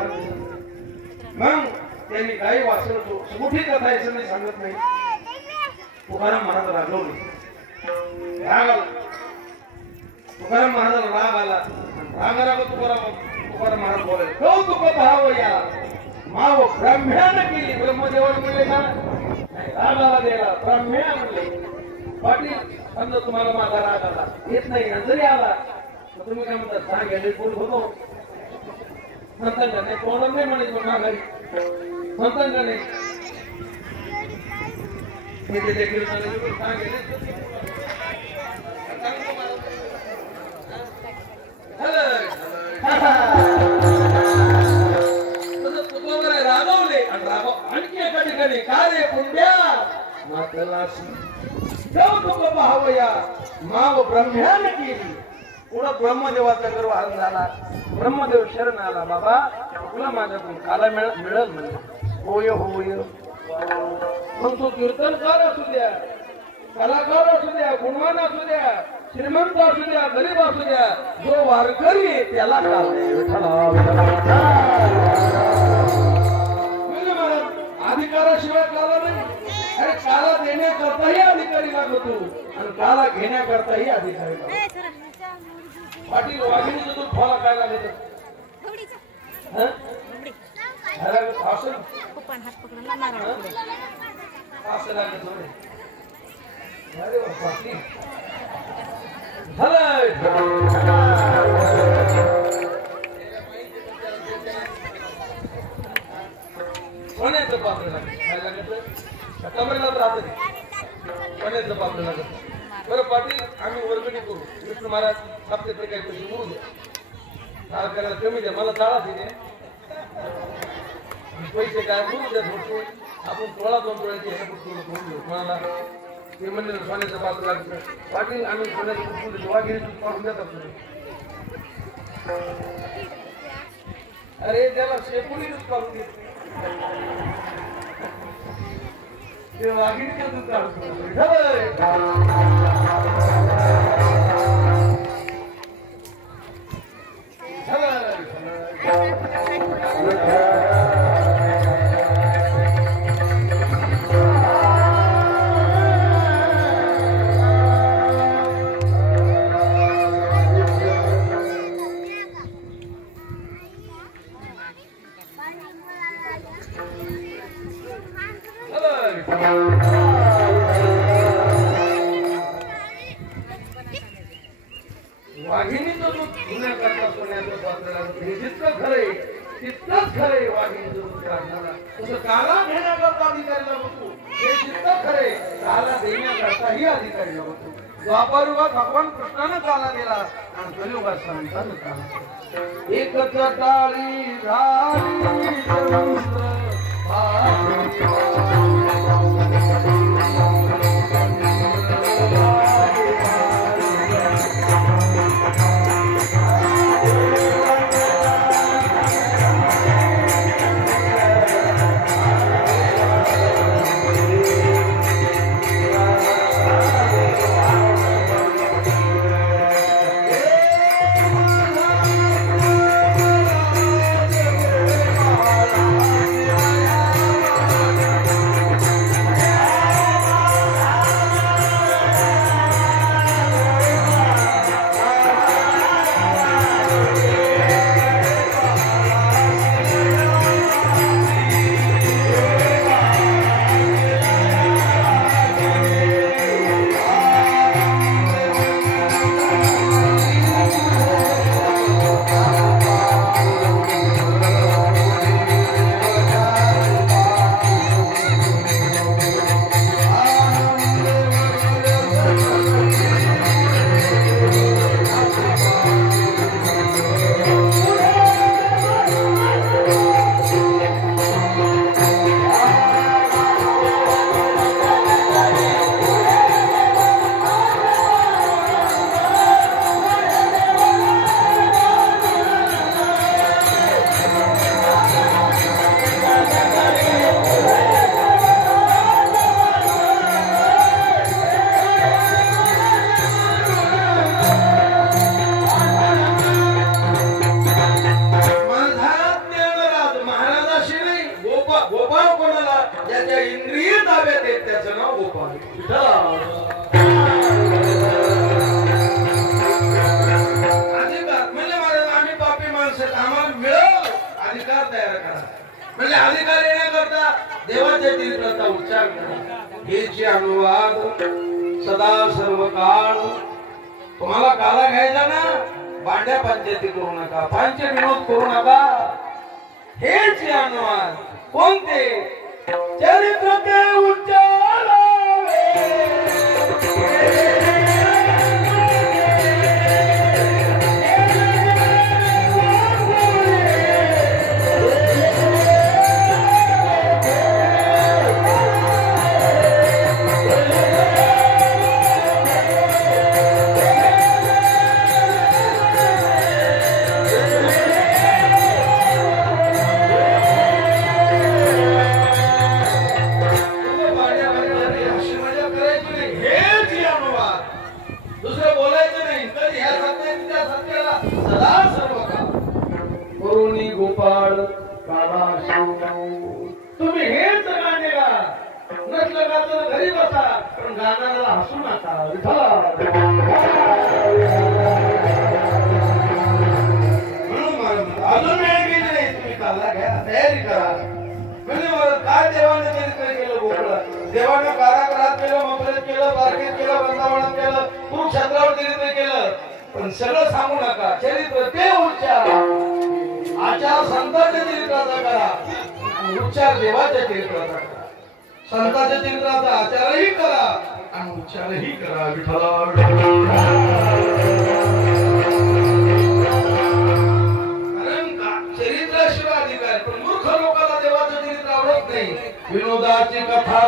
मग त्यांनी काही वाचवतो मोठी कथा याचं नाही सांगत नाही. तुकाराम महाराज रागवले राग आला तुकाराम महाराजाला राग आला राग आला तुकाराम महाराज बोले कौतुक भाव या माव ब्रह्म्यानं केली. ब्रह्मदेवाने म्हणले ना राग आला द्यायला ब्रह्म्या म्हणले पाटील समजा तुम्हाला माझा राग आला येत नाही जरी आला तर तुम्ही काय म्हणतात सांगेल बोल होतो म्हणतात का नाही कोणाला नाही म्हणायचं माघारी म्हणतात का नाही मी ते देखील सांगेल. रागवले आणि रागव आणखी एका ठिकाणी का रे पुंड्या पाहावया माव ब्रह्म्याने केली. पुढं ब्रह्मदेवाचा गर्व हरण झाला. ब्रह्मदेव शरण आला बाबा तुला माझ्याकडून काला मिळेल म्हणजे होय होय. मग तो कीर्तनकार असू द्या कलाकार असू द्या गुणवान असू द्या श्रीमंत असू द्या गरीब असू द्या जो वारकरी त्याला अधिकाराशिवाय काला नाही. अरे काला देण्याकरताही अधिकारी लागतो आणि काला घेण्याकरताही अधिकारी लागतो. पाटील वाघिणीचं दूध फळा काय लागत असं लागत अरे पाटील कोणाचं पात्र लागत काय लागत कमरेलाच राहत कोणाचं पात्र लागत. बरं पाटील आम्ही वर्गणी करू विष्णू महाराज हप्त्यातले काही पैसे उरू द्या तारखेला कमी द्या मला चाळा दे पैसे काय बोलू द्या थोडं आपण 16-2 तोळ्याचे म्हणाला ते म्हणजे सोन्याचं पात्र लागतं. पाटील आम्ही सोन्याचं वाघिणी पाडून देतात अरे त्याला शेपुरीच काढून देत ते वाघिणीचं दूध काढून वाघिणीचं दूध घेण्याकरता सोन्याचं पात्र लागतं. हे जितकं खरंय तितकंच खरंय वाघिणीचं दूध काढणारा तसं काला घेण्याकरता अधिकारी लागतो. हे जितकं खरंय काला देण्याकरताही अधिकारी लागतो. द्वापारयुगात भगवान कृष्णानं काला दिला आणि कलियुगात संतांनं काला. एकच टाळी झाली चंद्र गोपाळ अधिकार म्हणजे महाराज आम्ही पापी माणसं आम्हाला मिळव अधिकार तयार करा म्हणजे अधिकार येण्याकरता देवाच्या तीर्थाचा उच्चार करा हेची अनुवाद सदा सर्व काळ तुम्हाला काला घ्यायचा ना भांड्या पंचायती करू नका पंच विनोद करू नका हेच अनुवाद कोणते चरित्र ते उच्चारावे गोपाळ काला तुम्ही हेच गाणे गा नसलं का तर घरी बसा पण गाण्याला हसू नका अजून वेळ गेली नाही तुम्ही काला घ्या तयारी करा म्हणजे मला काय देवाने चरित्र केलं गोकुळात देवानं कारागृहात केलं मंगळेत केलं बारकेत केलं वृंदावनात केलं कुरुक्षेत्रावर चरित्र केलं पण सगळं सांगू नका चरित्र ते उच्चार आचार संतांच्या चरित्राचा करा उच्चार देवाच्या चरित्राचा करा संतांच्या चरित्राचा आचारही करा आणि उच्चारही करा विठ्ठला कारण चरित्राशिवाय अधिकार पण मूर्ख लोकांना देवाचं चरित्र आवडत नाही विनोदाची कथा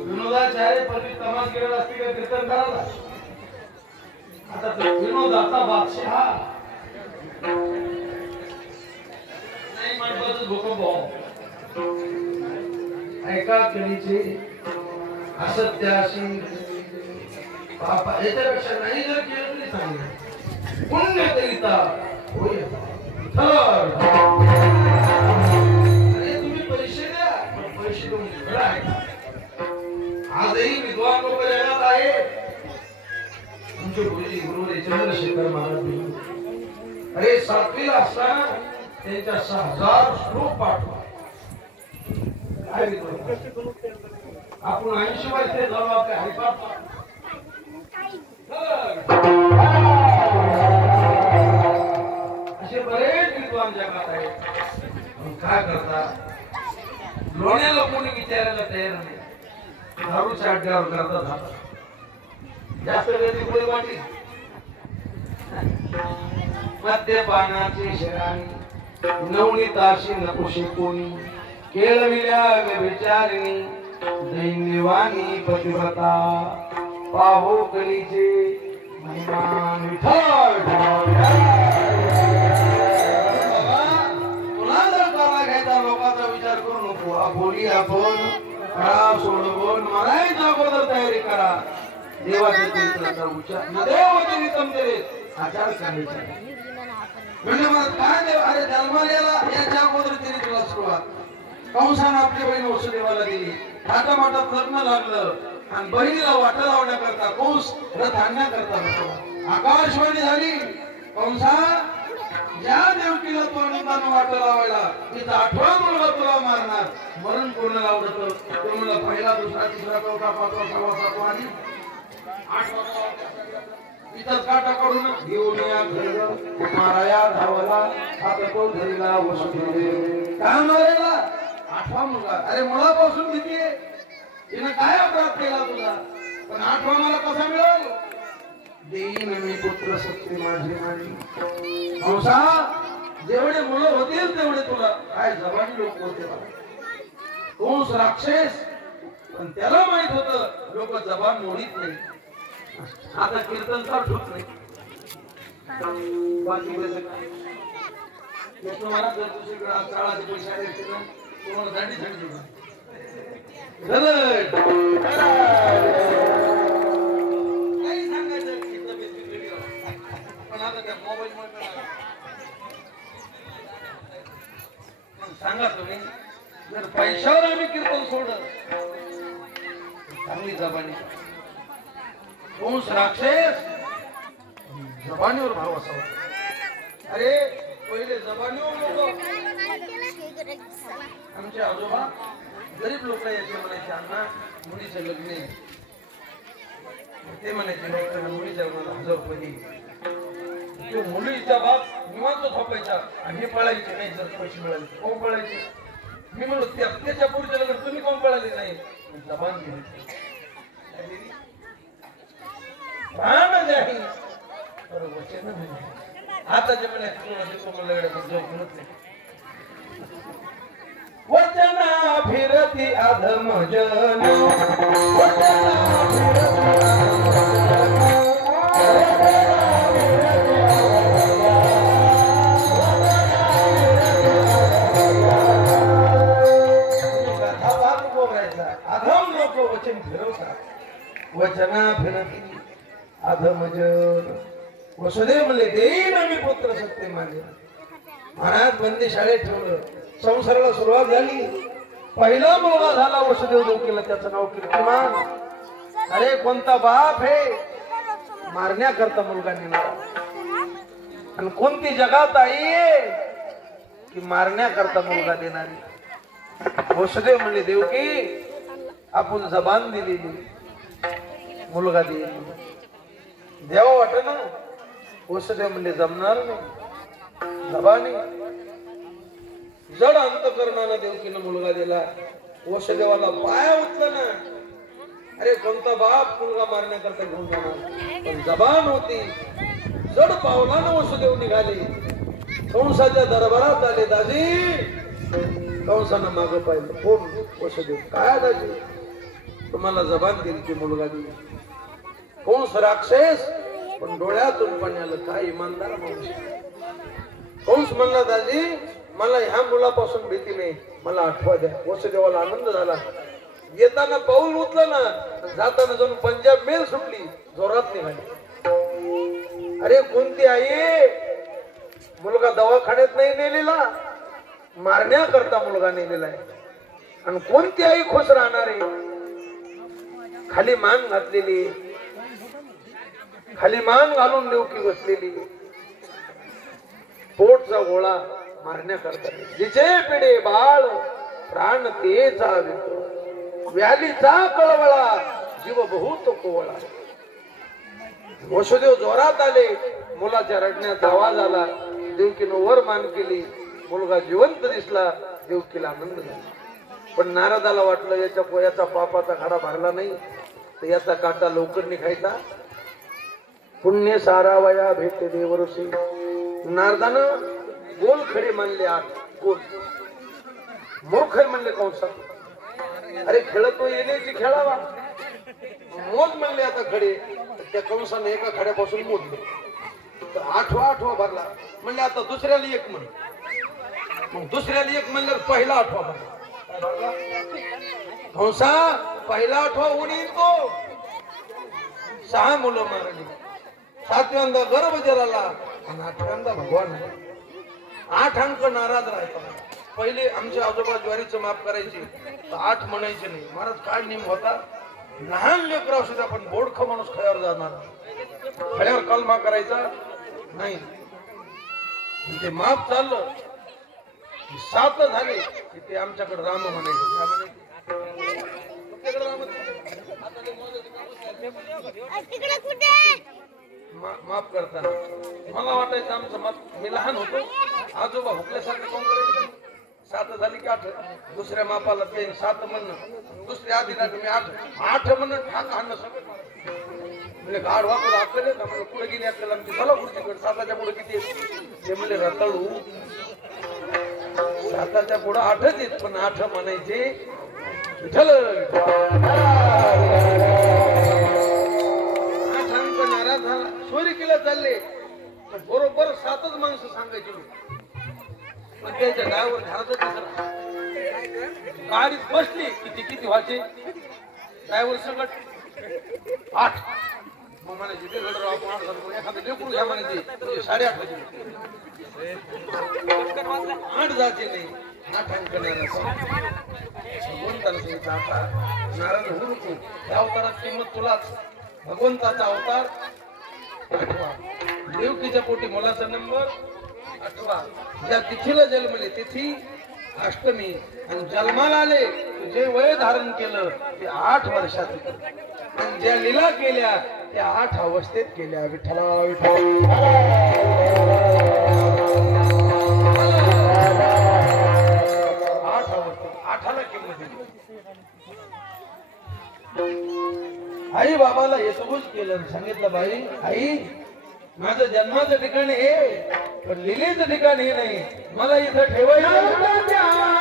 विनोदाचार्य पदवी तमास केलेला असते का कीर्तन करायला आता विनोदाचा बादशाह नाही म्हणतात भूकंप ऐका केलीचे असत्याशी पापा याच्यापेक्षा नाही जर केलं तरी चांगलं पुण्य करिता होय अरे तुम्ही पैसे द्या पैसे देऊन आजही विद्वान लोक जगात आहेत तुमचे गुरुजी चंद्रशेखर महाराज अरे 7वीला असताना त्यांच्या 6000 श्लोक पाठवा आपण 80 वर्षे जाऊ आपल्या हरिपाठ असे बरेच विद्वान जगात आहेत काय करतात लोण्याला कोणी विचारायला तयार नाही दारूच्या अड्ड्यावर करतात जास्त वेळ पुढे वाटी मद्यपानाची शराणी नवनीताशी नकोशी कोणी केळविल्या व्यभिचारिणी दैन्यवानी पतिव्रता पाहो कलीचे महिमा विठ्ठल तुला जर काला घ्यायचा लोकांचा विचार करू नको बोली आपण सोडवून मरायच्या अगोदर तयारी करा देवाच्या चरित्राचा उच्चार देवचरितम चरित आचार करायचा म्हणजे मला काय देव अरे जन्माला याच्या अगोदर चरित्राला सुरुवात कंसानं आपली बहीण वसुदेवाला दिली थाटामाटात लग्न लागलं आणि बहिणीला वाटा लावण्याकरता कंस रथ आणण्याकरता नको आकाशवाणी झाली कंसा ज्या देवकीला तू आनंदानं वाटा लावायला तिचा 8वा मुलगा तुला मारणार मरण पूर्ण लावलं तो मुलगा पहिला दुसरा तिसरा चौथा 5वा 6वा 7वा आणि 8वा इथंच काटा करून घेऊन या घर माराया धावला आता तो धरीला वसुदेव काय मारायला 8वा मुलगा अरे मुळापासून किती तिने काय अपराध केला तुला पण 8वा मला कसा मिळेल देईन मी पुत्र सत्य माझे मानी कंसा जेवढे मुलं होतील तेवढे तुला काय जबानी लोक होते कंस राक्षस, पण त्याला माहित होत लोक जबान मोडीत नाही. आता कीर्तनकार ठोक नाही बाकी तुम्हाला जर दुसरीकडे चाळाचे पैसे आले तुम्हाला दांडी झाली काही सांगायचं पण आता त्या मोबाईल मुळे सांगा तुम्ही जर पैशावर आम्ही कीर्तन सोडलं चांगली जबानी कंस राक्षस जबानीवर भाव असावा. अरे पहिले जबानीवर लोक आमचे आजोबा गरीब लोक याचे म्हणायचे अण्णा मुलीचे लग्न ते म्हणायचे मुलीच्या लग्नाला 1000 रुपये तो मुलीचा बाप निवांत झोपायचा आणि पळायचे नाही जर पैसे मिळाले कोण पळायचे. मी म्हणलो त्याच्या पुढच्या लग्न तुम्ही कोण पळाले नाही जबान दिली आता जे वचना फिरती अधम जन अधम लोक वचन फिरवतात. वचना फिरती अधम जन वसुदेव म्हणले देईन आम्ही पुत्र सत्य माझे. महाराज बंदी शाळेत ठेवलं संसाराला सुरुवात झाली. पहिला मुलगा झाला वसुदेव देवकीला त्याचं नाव कीर्तिमान. अरे कोणता बाप हे मारण्याकरता मुलगा नेणार आणि कोणती जगात आई की मारण्याकरता मुलगा देणारी. वसुदेव म्हणले देवकी आपण जबान दिलेली मुलगा देईल देवा वाट ना. वसुदेव म्हणजे जमणार नाही जबानी जड अंतकरणानं देवकीनं मुलगा दिला. वसुदेवाला पाया उचला ना. अरे कोणता बाप मुलगा मारण्याकरता घेऊन जाणार पण जबान होती. जड पावलानं वसुदेव निघाले कंसाच्या दरबारात आले. दाजी कंसानं मागं पाहिलं कोण वसुदेव काय दाजी तुम्हाला जबान दिली की मुलगा दिली. कंस राक्षस पण डोळ्यातून पाण्याला काय इमानदार माणूस. कंस म्हणला दाजी मला ह्या मुलापासून भीती नाही मला आठवा द्या. वसुदेवाला आनंद झाला. येताना पाऊल उचलं ना जाताना जाऊन पंजाब मेल सुटली जोरात निघाली. अरे कोणती आई मुलगा दवाखान्यात नाही नेलेला मारण्याकरता मुलगा नेलेला आहे. आणि कोणती आई खुश राहणार आहे. खाली मान घातलेली खाली मान घालून देवकी बसलेली पोटचा गोळा मारण्याकरता. जिचे पिढे बाळ प्राण तेचा व्यालीचा कळवळा जीव बहुत कोवळा. वसुदेव जोरात आले. मुलाच्या रडण्याचा आवाज आला. देवकीनं वर मान केली. मुलगा जिवंत दिसला. देवकीला आनंद झाला. पण नारदाला वाटलं याचा पापाचा खाडा भरला नाही तर याचा काटा लवकर निघायचा. पुण्य सारावया भेटे देवऋषी. नारदानं गोल खडे मानले 8 गोल. मूर्ख म्हणले कंसा. अरे खेळतो येण्याची खेळावा मोज म्हणले आता खडे. त्या कंसाने एका खड्यापासून मोजले तर 8वा भरला. म्हणले आता दुसऱ्याला 1 म्हण. मग दुसऱ्याला 1 म्हणल्यावर पहिला 8वा भरला. कंसा पहिला 8वा होऊन येईल तो. 6 मुलं मारली. 7व्यांदा गर्भ जराला आणि 8व्यांदा भगवान. 8 अंक नाराज राहायचा. पहिले आमचे आजोबा ज्वारीचं माप करायचे तर 8 म्हणायचे नाही. महाराज काय नियम होता लहान लेकर असू पण बोडख माणूस खड्यावर जाणार खड्यावर कलमा करायचा नाही. ते माप चाललं 7 झाले की ते आमच्याकडे राम म्हणायचे. माफ करताना मला वाटायचं आमचं माप. मी लहान होतो आजोबा हुकल्यासारखं कोण करायचं. 7 झाली की 8 दुसऱ्या मापाला ते 7 म्हणणं दुसऱ्या आधी मी 8 म्हणणं ठाक आणणं सगळं म्हणजे गाड वाकड अक्कल का मला पुढे गेली अक्कल आमची चला पुढची साताच्या पुढे किती ते म्हणले रताळू साताच्या पुढे 8च येत पण 8 म्हणायचे विठ्ठल 8 अंक नाराज झाला चोरी केला चालले बरोबर 7च माणसं सांगायची पण त्याच्या ड्रायव्हर घरातच गाडीत बसली किती व्हायचे ड्रायव्हर सगळं 8 मग म्हणायचे ते एखादं लेकरू घ्या म्हणायचे 8:30 वाजले 8 जायचे नाही 8 अंक भगवंताला सांगितलं आता नारायण होऊ नको त्या अवतारात किंमत तुलाच भगवंताचा अवतार 8वा देवकीच्या पोटी मुलाचा नंबर 8वा ज्या तिथीला जन्मले तिथी अष्टमी आणि जन्माला आले जे वय धारण केलं ते 8 वर्षात आणि ज्या लीला केल्या त्या 8 अवस्थेत केल्या विठ्ठला विठ्ठला 8 अवस्थेत 8ला किंमत दिली आई बाबाला येतोच केलं सांगितलं बाई आई माझं जन्माचं ठिकाण हे पण लिलेचं ठिकाण हे नाही मला इथं ठेवायचं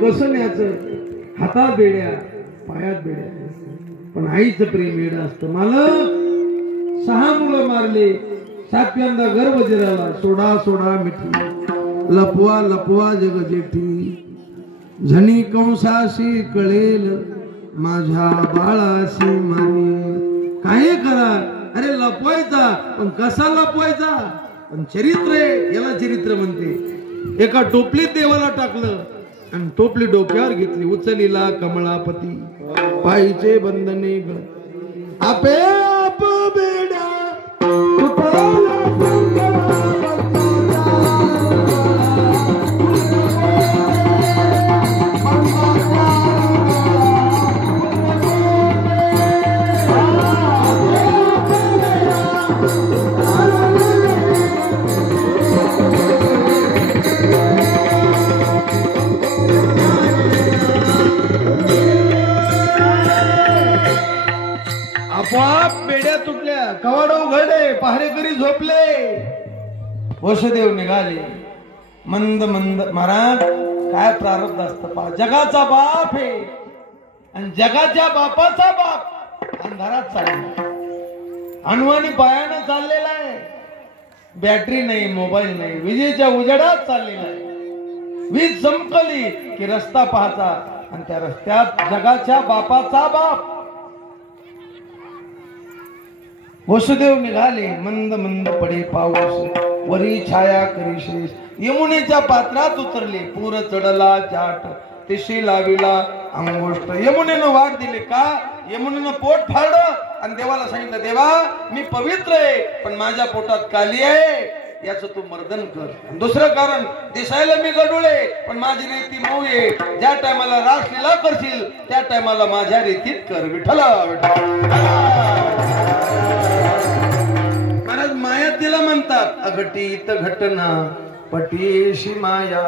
कसं न्यायचं हातात बेड्या पायात बेड्या पण आईचं प्रेम वेड असतं मालक 6 मुलं मारले 7व्यांदा गर्भ जिराला सोडा सोडा मिठी लपवा लपवा जग जेठी झणी कंसाशी कळेल माझ्या बाळाशी मानेल काय करा अरे लपवायचा पण कसा लपवायचा पण चरित्र याला चरित्र म्हणते एका टोपलीत देवाला टाकलं आणि टोपली डोक्यावर घेतली उचलीला कमळापती पायीचे बंधने आपे आप बेडा आपोआप बेड्या तुटल्या कवाड उघडले पहारेकरी झोपले वसुदेव निघाले मंद मंद महाराज काय प्रारब्ध असतं पा जगाचा बाप आहे आणि जगाच्या बापाचा बाप अंधारात चालला अनवाणी पायानं चाललेला आहे बॅटरी नाही मोबाईल नाही विजेच्या उजेडात चाललेला आहे वीज चमकली की रस्ता पाहता आणि त्या रस्त्यात जगाच्या बापाचा बाप वसुदेव निघाले मंद मंद पडे पाऊस वरी छाया करीशेष यमुनेच्या पात्रात उतरले पूर चढला चाट तिशी लाविला अंगोष्ट यमुनेनं वाट दिले का यमुनेनं पोट फाडलं आणि देवाला सांगितलं देवा मी पवित्र आहे पण माझ्या पोटात काली आहे याचं तू मर्दन कर दुसरं कारण दिसायला मी गडुळे पण माझी रीती मऊ आहे ज्या टायमाला रासलीला करशील त्या टायमाला माझ्या रीतीत कर विठ्ठला महाराज माया तिला म्हणतात अघटित घटना पटीशी माया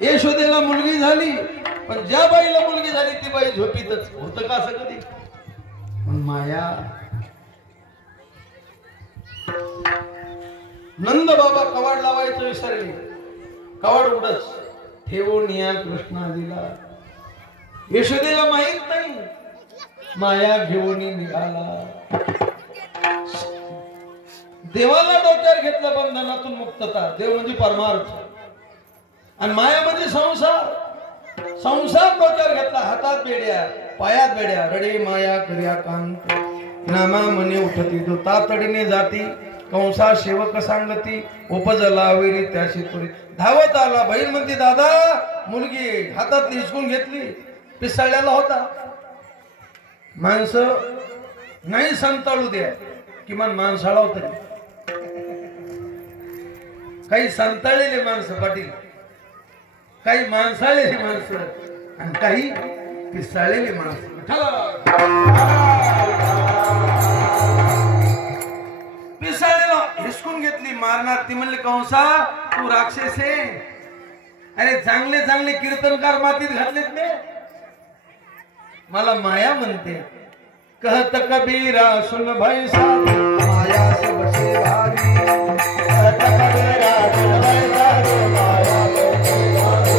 यशोदेला मुलगी झाली पण ज्या बाईला मुलगी झाली ती बाई झोपीतच होतं का असं कधी पण माया नंद बाबा कवाड लावायचं विसरले कवाड उडच ठेवून या कृष्णाजीला. यशोदेला माहित नाही माया घेऊन निघाला. देवाला डोक्यावर घेतलं बंधनातून मुक्तता. देव म्हणजे परमार्थ आणि माया म्हणजे संसार. संसार डोक्यावर घेतला. हातात बेड्या पायात बेड्या. रडे माया कर्या कांत नामा मने उठती तो तातडीने जाती. कंसा सेवक सांगती उपजला वेरी त्याशी तुरी. धावत आला. बहीण म्हणती दादा मुलगी हातातली हिसकून घेतली. पिसाळल्याला होता. माणसं नाही संताळू द्या किमान माणसाळा होत. काही संताळलेले माणसं पाटील, काही माणसाळलेली माणसं आणि काही पिसाळलेली माणसं. पिसाळलेला हिसकून घेतली. मारणार. ती म्हणली कंसा तू राक्षस आहे. अरे चांगले चांगले कीर्तनकार मातीत घातलेत मी. मला माया म्हणते. कहत कबीरा सुन भाई सारी माया से बसे भारी. कहत कबीरा सुन भाई सारी माया से बसे भारी.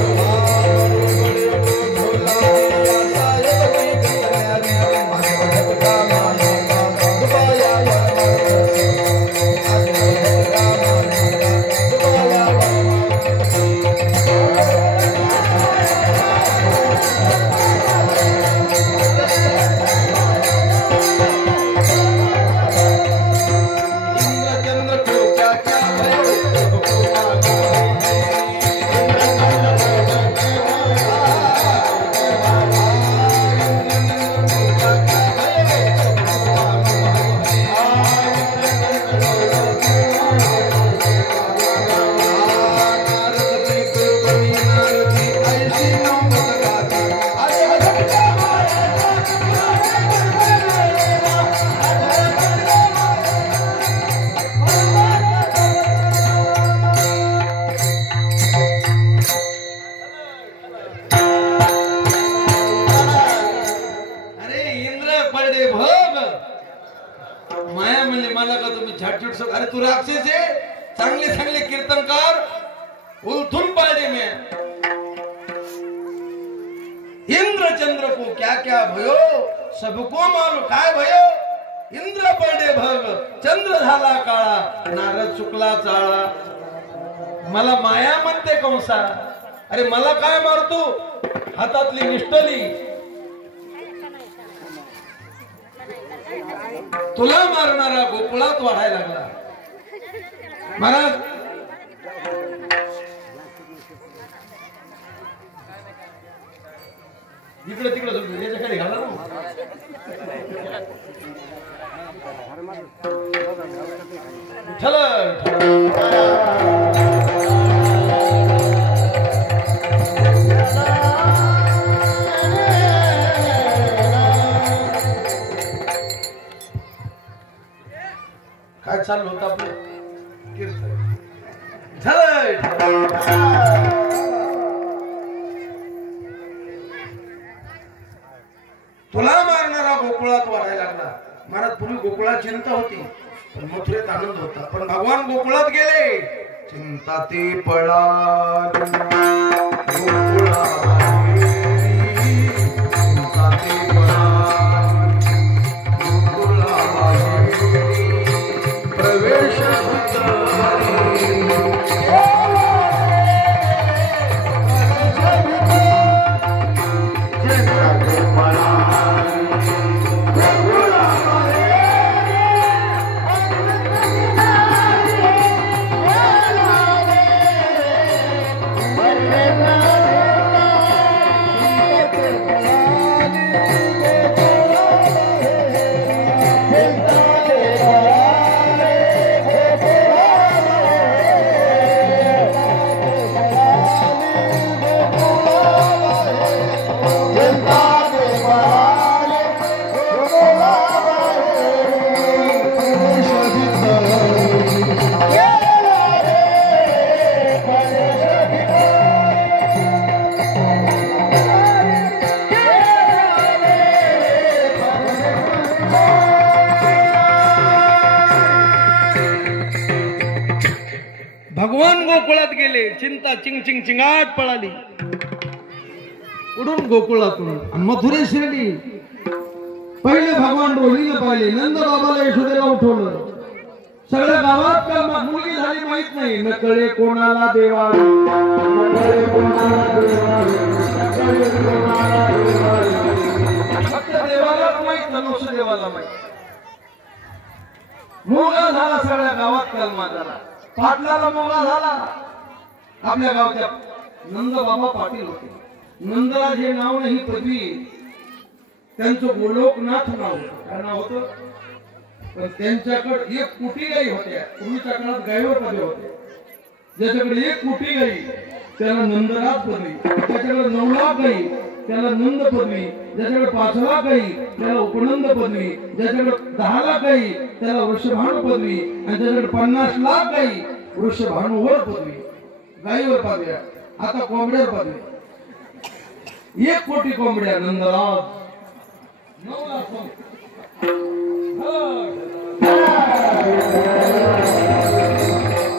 अरे तू राक्षस आहे. चांगले चांगले कीर्तनकार उलथून पाळले मी. इंद्र चंद्र को क्या क्या भयो सबको मालूम. काय भयो? इंद्र पडले भग चंद्र झाला काळा नारद चुकला चाळा. मला माया म्हणते कंसा. अरे मला काय मारतो? हातातली निष्ठली. तुला मारणारा गोकुळात वाढायला लागला. महाराज इकडे तिकडे याच्या खाली घाला ना. काय चाललं होतं आपलं कीर्तन. तुला मारणारा गोकुळात वाढायला लागला. महाराज पूर्वी गोकुळात चिंता होती पण मथुरेत आनंद होता. पण भगवान गोकुळात गेले. चिंता ते पळा गोकुळा चिंता ते पळा गोकुळा प्रवेश भगवान गोकुळात गेले. चिंता चिंग चिंग चिंगाट पळाली. उडून गोकुळातून मथुरे शिरली. पहिले भगवान रोहिणीला पाहिले. नंद बाबाला यशोदेला उठवलं. सगळ्या गावात का मुलगी झाली माहित नाही. न कळे कोणाला देवा, फक्त देवाला माहित, मनुष्य देवाला माहित. मोगा झाला सगळ्या गावात. कलमा झाला. पाटलाला मोगा झाला. आपल्या गावच्या नंद बाबा पाटील होते. नंदराज हे नाव नाही पदवी. त्यांचं गोलोकनाथ नाव काय नाव होतं. पण त्यांच्याकडे 1 कोटी गाई होत्या. पूर्वीच्या काळात गायीवर पदवी होते. ज्याच्याकडे 1 कोटी गाई त्याला नंदराज पदवी. त्याच्याकडे 9 लाख गाई त्याला नंद पदवी. ज्याच्याकडे 5 लाख गाई त्याला उपनंद पदवी. ज्याच्याकडे 10 लाख गाई त्याला वृषभानु पदवी. आणि ज्याच्याकडे 50 लाख गाई वृषभानुवर पदवी. गाईवर पदवी. आता कोंबड्यावर पदवी. 1 कोटी कोंबड्या नंदराज. 9 लाख.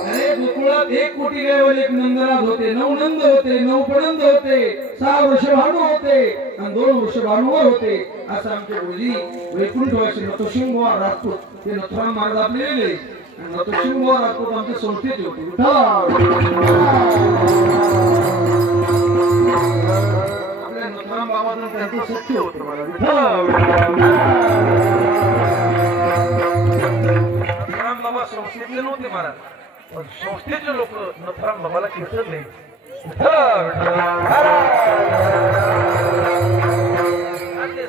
अरे गोकुळात 1 कोटी गायवर 1 नंदराज होते. 9 नंद होते. 9 पणंद होते. 6 वृषभानु होते आणि 2 वृषभानुवर होते. असं आमचे गुरुजी वैकुंठवासी नतोशिंगबुवा राजपूत ते नथुराम महाराज आपले गेले. आणि नतोशिंगबुवा राजपूत आमच्या संस्थेचे होते. आपल्या नथुराम बाबांना त्यांचं सत्य होतं. नथुराम बाबा संस्थेतले नव्हते महाराज. पण संस्थेचे लोक नथुराम बाबाला कीर्तनले.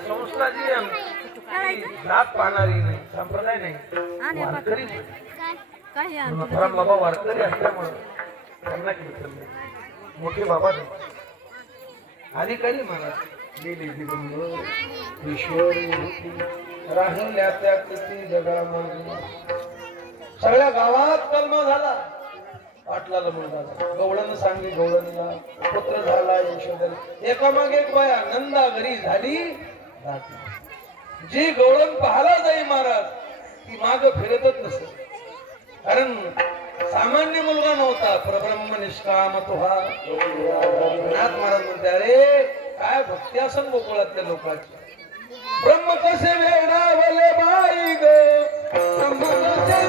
संस्था जी जात पाहणारी नाही, संप्रदाय नाही, वारकरी. नथुराम बाबा वारकरी असल्यामुळे त्यांना कीर्तनले. मोठे बाबा अधिकारी महाराज गेले दिगंबर ईश्वर राहिल्या त्या किती जगामध्ये. सगळ्या गावात कलमा झाला. पाटलाला मुलगा झाला. गवळण सांगली गवळणला पुत्र झाला. यशोदेला एकामागे एक बाया नंदा घरी झाली. जी गवळण पाहायला जाई महाराज ती माग फिरतच नसत. कारण सामान्य मुलगा नव्हता. परब्रह्म निष्काम तो हा. नाथ महाराज म्हणते अरे काय भक्ती असन गोकुळातल्या लोकांची. ब्रह्म कसे वेडावले बाई ग. ब्रह्म कसे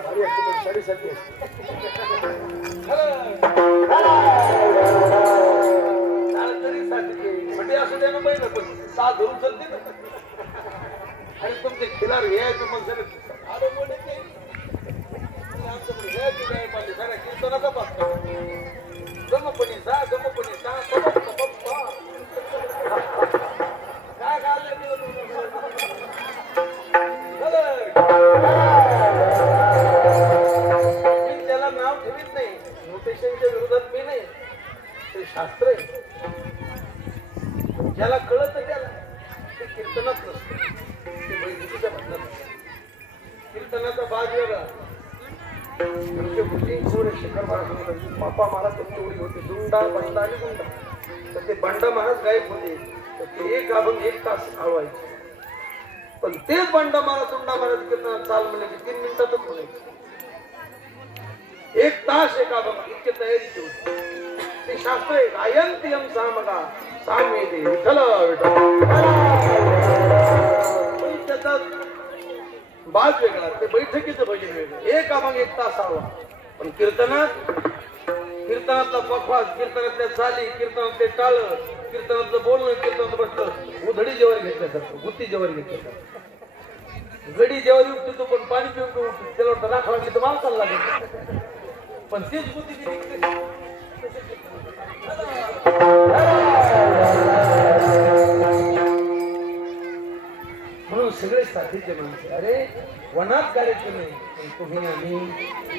भारी असते साडेसाठी असते. असू द्या ना पहिलं पण 6 धरून चलते ना. आणि तुमचे खिलार हे आहे मग कीर्तनाचा पाहतो. जमपणी जा जमपणी जा काय मी त्याला नाव ठेवीत नाही. नोटेशनच्या विरोधात मी नाही. ते शास्त्र आहे. ज्याला कळत त्याला ते कीर्तनात नसतं. ते बैठकीच्या म्हणतात. कीर्तनाचा भाग वेगळा. शिखर महाराज बापा महाराज त्यांची उडी होते. दुंडा बंडा आणि गुंडा. तर ते बंडा महाराज गायब होते. तर ते एक अभंग 1 तास आळवायचे. पण तेच बंडा महाराज दुंडा महाराज कीर्तनात चाल म्हणायचे 3 मिनिटातच म्हणायचे. एक तास एका अभंग इतके तयारीचे होते. ते शास्त्र आहे गायंत्यम सामगा सामे दे विठ्ठल पण त्याचा बाज वेगळा, ते बैठकीचं भजन वेगळं. एक अभंग एक तास हवा. पण कीर्तनातला पखवाज, कीर्तनातल्या चाली, कीर्तनातले टाळ, कीर्तनातलं बोलणं, कीर्तनात बसलं उधडी जेवर घेतल्यासारखं, गुत्ती जेवर घेतल्यासारखं. गडी जेवर उठतो तो पण पाणी पिऊन पिऊन उठतो. त्याला वाटतं राख लागली तर माल चालला लागेल, पण तीच गुत्ती म्हणून सगळे साथीचे माणसे. अरे वनात कार्यक्रम नाही, पण तुम्ही आम्ही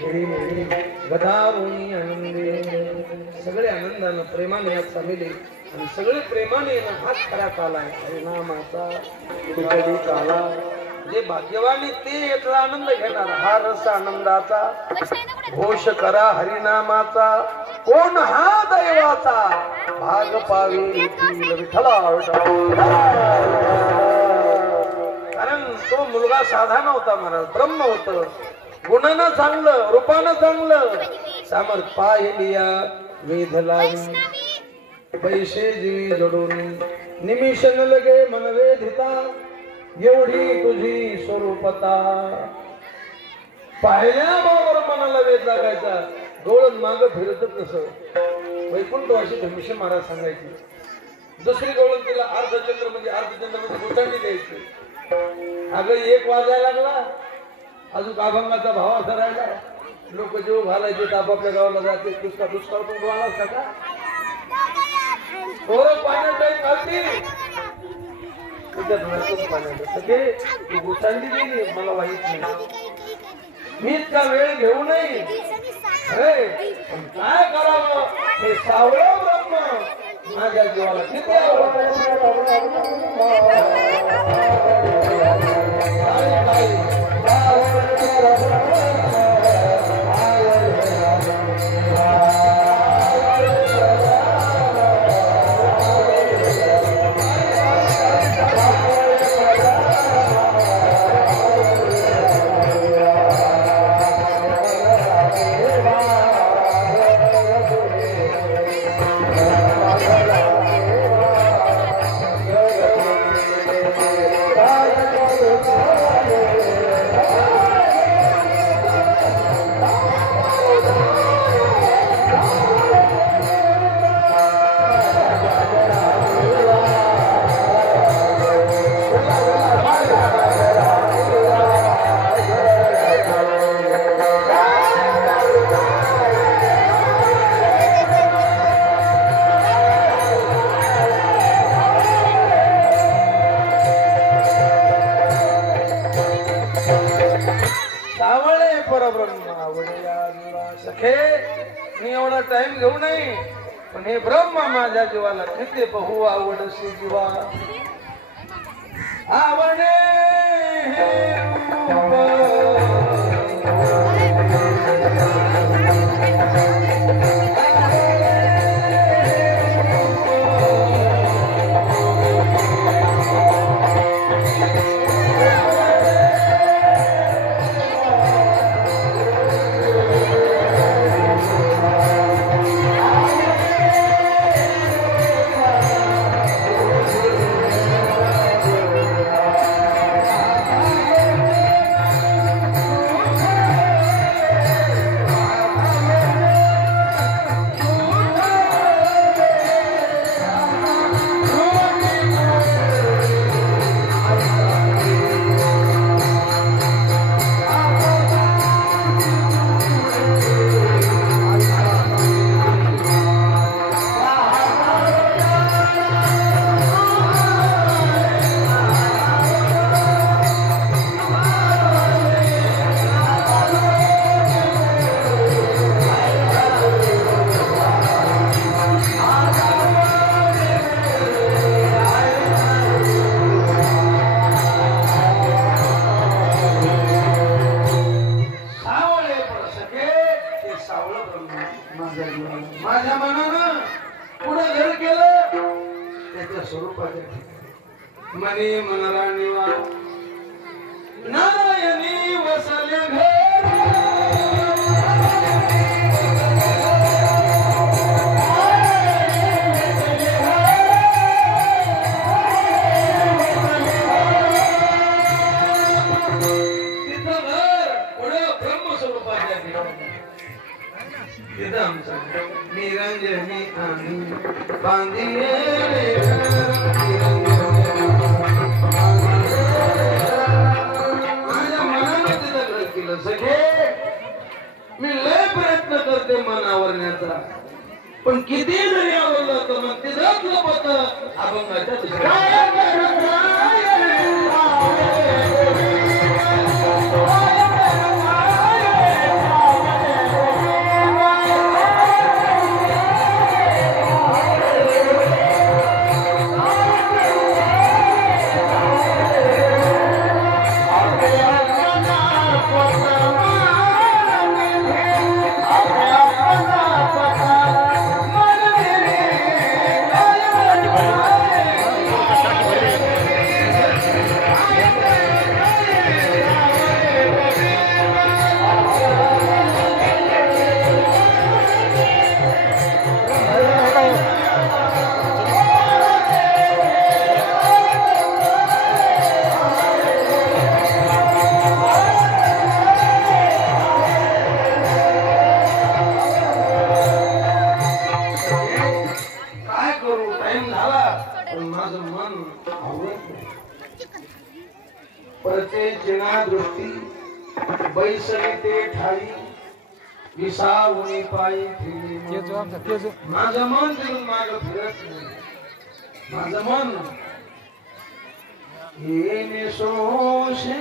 घरी मिळी गदावणी आनंदे सगळे आनंदानं प्रेमाने यात सामील आणि सगळे प्रेमाने हात खरा काला हरिनामाचा कधी काला. जे भाग्यवान ते यातला आनंद घेणार. हा रस आनंदाचा घोष करा हरिनामाचा. कोण हा दैवाचा भाग पावे विठ्ठला. कारण तो मुलगा साधा नव्हता महाराज, ब्रह्म होत. गुणानं चांगलं, रूपानं चांगलं, सामर्थ पाहिलिया वेध लावून पैसे जीवी जडून निमिष न लगे मनवेधिता एवढी तुझी स्वरूपता. पाहिल्याबरोबर मनाला वेध लागायचा. डोळण माग फिरत तसं वैकुंठवाशी धनुष्य महाराज सांगायचे. दुसरी गवळण तिला अर्धचंद्र म्हणजे गोचांडी द्यायची. अगं एक वाजायला लागला, अजून अभंगाचा भाव असा राहिला. लोक जीव घालायचे आपापल्या गावाला जाते. दुष्काळ पण घालाच का थोडं पाण्यात काही घालतील पाण्यात गोचांडी दिली मला वाईट नाही. मी इतका वेळ घेऊ नये. अरे पण काय करावं हे सावळं ब्रह्म माझ्या जीवाला किती टाइम घेऊ नये. पण हे ब्रह्म माझ्या जीवाला किती बहु आवडसे जीवा. आवडे माझ्या मनानं पुढे घर केलं त्याच्या स्वरूपाच्या ठिकाणी मनी मनरा निवा नारायणी वसले घर बाप्पाच्या ठिकाणी तिथं आमचं निरंजनी आणि बांधिले माझ्या मनाने तिथं घर केलं सगळे मी लय प्रयत्न करते मन आवरण्याचा पण किती जरी आवडलं तर मग तिथंच लपत अभंगाच्या बैसली ठाई विसावणी पायी माझं मन तिथून माग फिरत नाही माझं मन येणे सोशे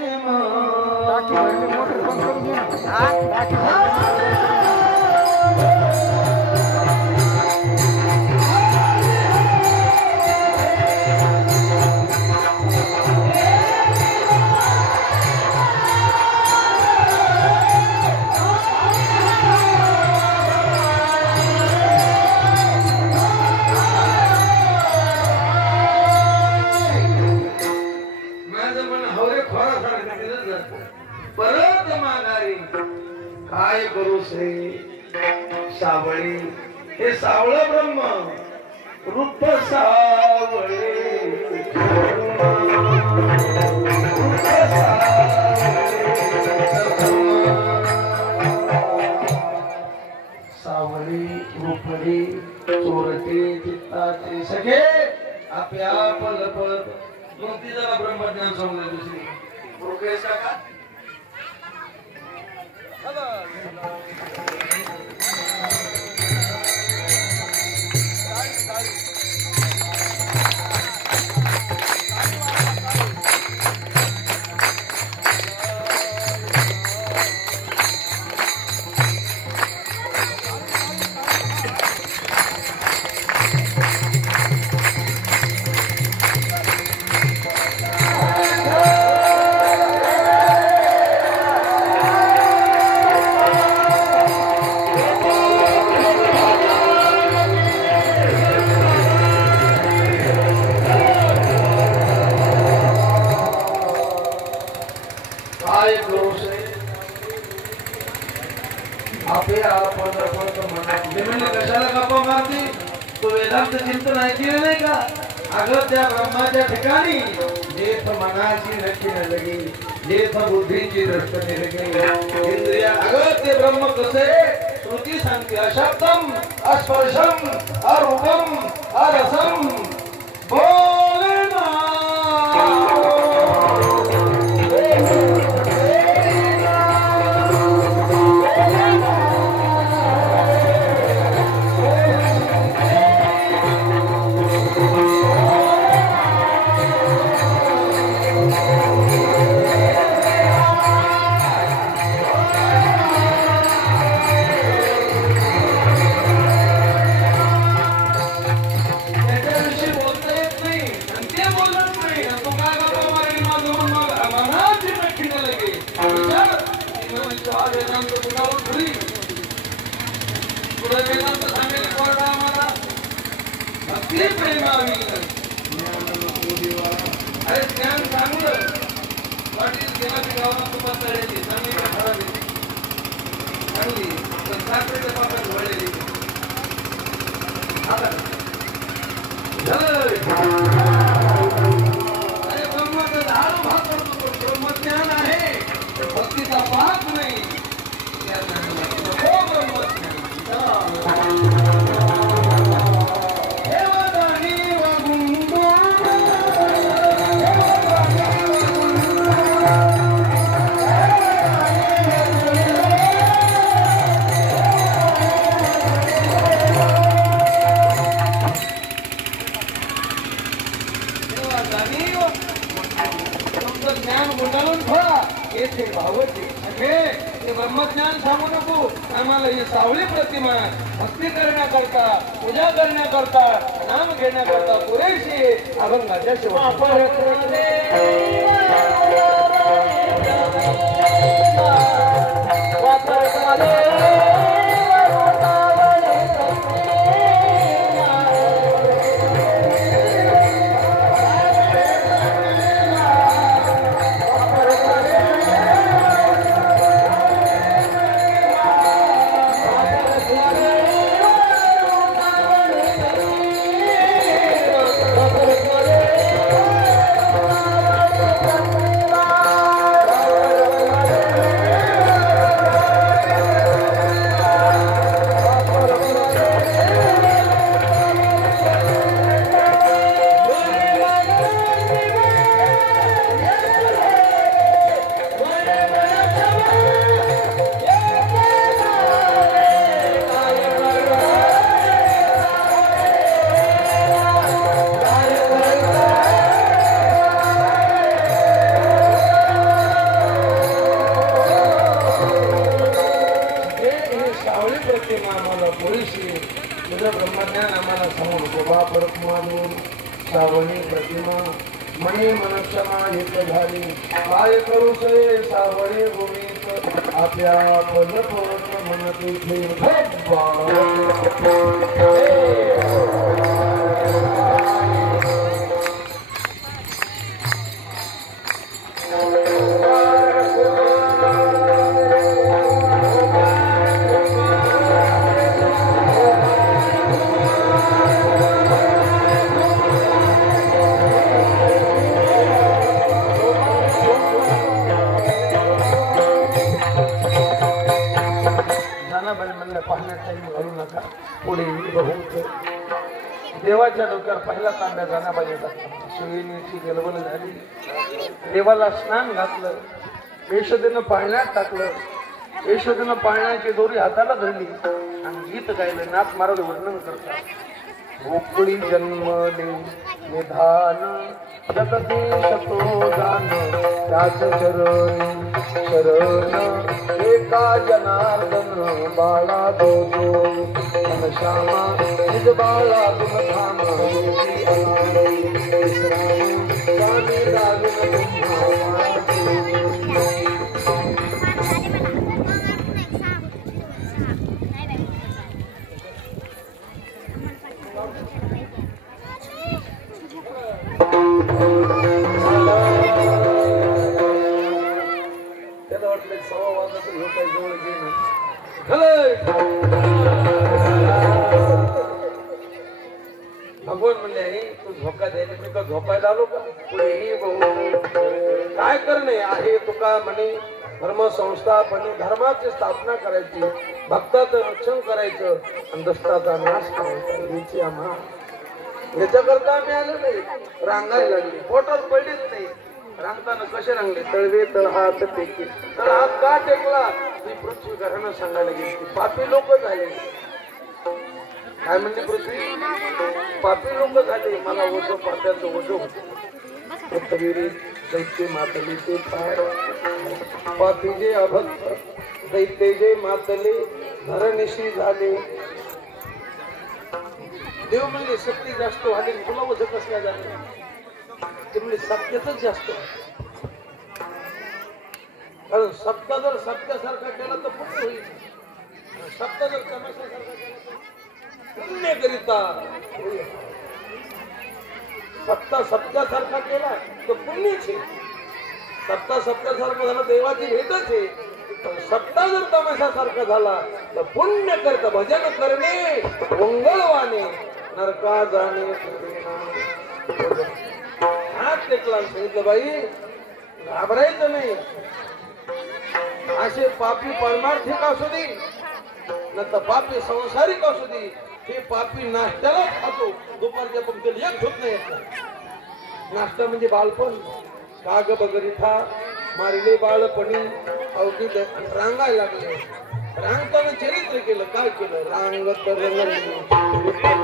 परत माघारी काय करू से सावळी हे सावळ ब्रह्म रूप सावळे सावळी रूपडी चोरटे चित्ताचे सगळे आपल्या पलपत मग ती जरा ब्रह्मज्ञान सांगले दुसरी रुकेश काका चिंतन ऐकले नाही का अगं त्या ब्रह्माच्या ठिकाणी जेथ मनाची नक्की न लगे जेथ बुद्धीची दृष्टी लगे इंद्रिया अगं ते ब्रह्म कसे श्रुती सांगते अशब्दम अस्पर्शम अरूपम अरसम बोलना अरे ज्ञान चांगलं पाटील देवाच्या गावात पातळी चांगली खराब चांगली पण साखरेच्या पात्रात वळलेली अरे ब्रह्माचा झाड भाग पडतो ब्रह्मज्ञान आहे भक्तीचा पाक नाही ब्रह्मज्ञान सांगू नको आम्हाला ही सावळी प्रतिमा भक्ती करण्याकरता पूजा करण्याकरता नाम घेण्याकरता पुरेशी अभंगाच्या ब्रह्मज्ञान आम्हाला समोर शोभा परमानून सावळी प्रतिमा मणी मनक्षमा हित झाली काय करू से सावळे भूमीत आपल्या पदपोत मन तुझे पुढे बहुत देवाच्या डोक्यावर पहिला तांब्या जाणाबाई येतात शिवेनीची गलबल झाली देवाला स्नान घातलं यशोदेनं पाळण्यात टाकलं यशोदेनं पाळण्याची दोरी हाताला धरली आणि गीत गायलं नाथ महाराज वर्णन करतात गोकुळी जन्मले निधान जगती सतो जान त्याच चरणी शरण एका जनार्दन बाळा दोजो श्यामा निज बाळा गुण धाम स्वामी दाविन त्याला वाटलं 6 वाजता ह्यो काही जवळ गेलं भगवान म्हणले तू धोका द्यायला मी का झोपायला आलो का पुढेही काय करणे आहे तुका म्हणे धर्म संस्थापने धर्माची स्थापना करायची भक्ताचं रक्षण करायचं आणि दुष्टाचा नाश करायचा याची आम्हा याच्याकरता आम्ही आलो नाही रांगायला लागली पोटात पडलीच नाही रांगताना कसे रांगले तळवे तळहात टेकले तळहात का टेकला ती पृथ्वी घरानं सांगायला गेली पापी लोक झाले काय म्हणते पृथ्वी पापी लोक झाले मला ओझ पाप्याचं ओझ होत पृथ्वी दैत्य मातली ते पार पापी जे अभक्त दैत्य जे मातले धरणिशी झाले देव म्हणजे शक्ती जास्त झाली तुला ओझ कसल्या झाले ते म्हणजे सत्याच जास्त कारण सत्ता जर सत्यासारखा केला तर पुण्य होईल सत्ता जर तमाशासारखा केला तर पुण्य करिता सत्ता सत्यासारखा केला तर पुण्यच आहे सत्ता सत्यासारखा झाला देवाची भेटच आहे पण सत्ता जर तमाशासारखा झाला तर पुण्य करता भजन करणे मंगळवाने नरका जाणे हात टेकला सांगितलं बाई घाबरायचं नाही असे पापी परमार्थिक असू दे न तर पापी संसारिक असू दे हे पापी नाश्त्याला खातो दुपारच्या पंक्तीला एक होत नाही नाश्ता म्हणजे बालपण काग बगरिठा मारिले बाळपणी अवघी रांगायला लागले रांगताना चरित्र केलं काय केलं रांगत रंगली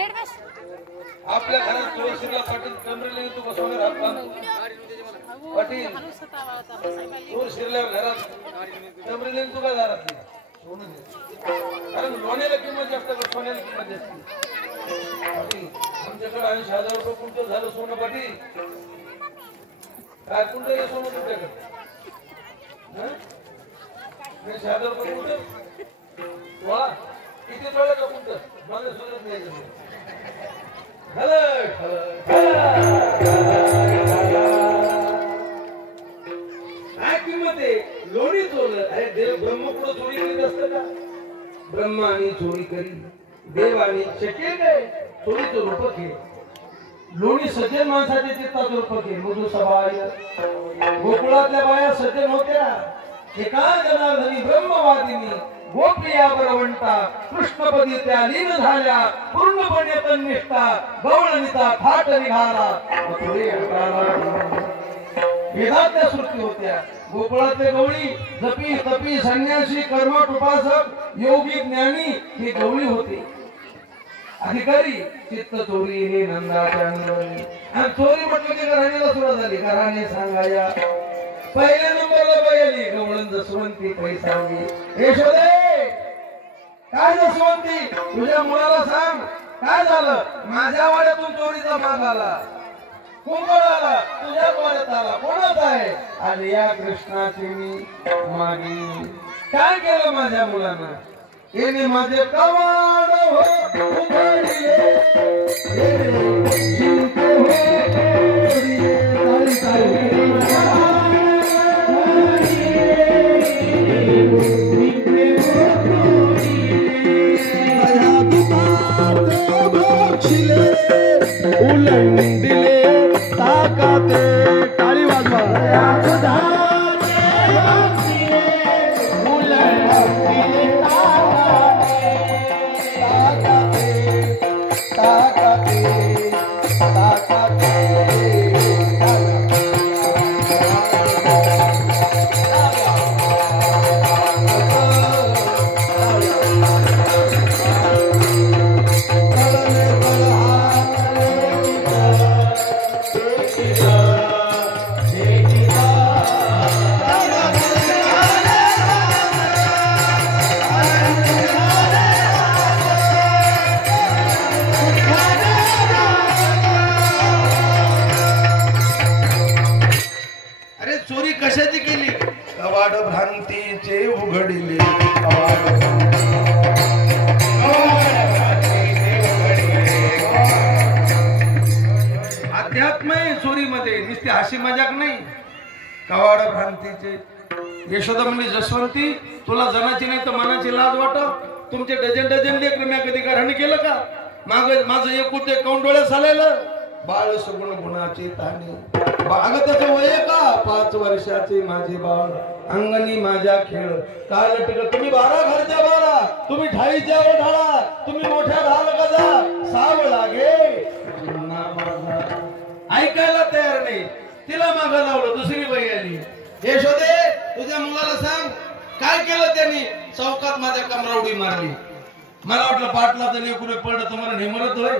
आपल्या घरात तुळशीला पाटील कमरेला येतो का सोने राहत पाटील तूर शिरल्यावर घरात कमरेला येतो का दारात सोनं कारण लोण्याला किंमत जास्त का सोन्याला किंमत जास्त पाटील आमच्याकडे 80,000 रुपये कुंटल झालं सोनं पाटील काय कुंटल आहे सोनं तुमच्याकडे 80,000 रुपये कुंटल वा किती तोळा का कुंटल मला सुरत नाही काय किंमत आहे लोणी चोरलं अरे देव ब्रह्म पुढे चोरी करीत असत का ब्रह्माने चोरी करी देवाने शक्य काय चोरीचं रूप घे लोणी सज्जन माणसाच्या चित्ताचं रूप घे मधु सभाय गोकुळातल्या बाया सज्जन होत्या एका जनार्दनी ब्रह्मवादिनी गोप्रिया बरवंता कृष्णपदी त्या लीन झाल्या पूर्णपणे तन्निष्ठा गवळणीचा थाट निघाला वेदातल्या श्रुती होत्या गोकुळातले गवळी जपी तपी संन्यासी कर्मठ उपासक योगी ज्ञानी हे गवळी होते अधिकारी चित्त चोरी हे नंदाच्या नंदनी आणि चोरी म्हटलं की घराण्याला सुरुवात झाली घराणे सांगाया पहिल्या नंबरला पहिली गवळण जसवंती पैसावली यशोदे काय जसवंती तुझ्या मुलाला सांग काय झालं माझ्या वाड्यातून चोरीचा माग आला कुंकड आला तुझ्या वाड्यात आला कोणाचा आहे आणि या कृष्णाची मी मागी काय केलं माझ्या मुलानं येणे माझे कवाड हो उघडले उलंडिले ताकाते टाळी वाजवा उलंडिले ताकाते ताकाते कशाची केली कवाड भ्रांतीचे उघडले अध्यात्म आहे चोरीमध्ये नुसती हाशी मजाक नाही कवाड भ्रांतीचे यशोदा म्हणजे जसवंती तुला जनाची नाही तर मनाची लाज वाटत तुमचे डझन डझन लेकर मी कधी घराने केलं का माझं एकूण कौंडोळ्यास आलेलं बाळ सगुण गुणाचे ताने बागताचं वय का 5 वर्षाचे माझे बाळ अंगणी माझ्या खेळ काल टिकत तुम्ही 12 घरच्या 12 तुम्ही 28च्या ओढाळा तुम्ही मोठ्या ढाल गजा साव लागे ऐकायला तयार नाही तिला मागं लावलं दुसरी बाई आली यशोदे तुझ्या मुलाला सांग काय केलं त्यांनी चौकात माझ्या कमरा उडी मारली मला वाटलं पाटला तर कुठे पडलं तुम्हाला नेमरत होय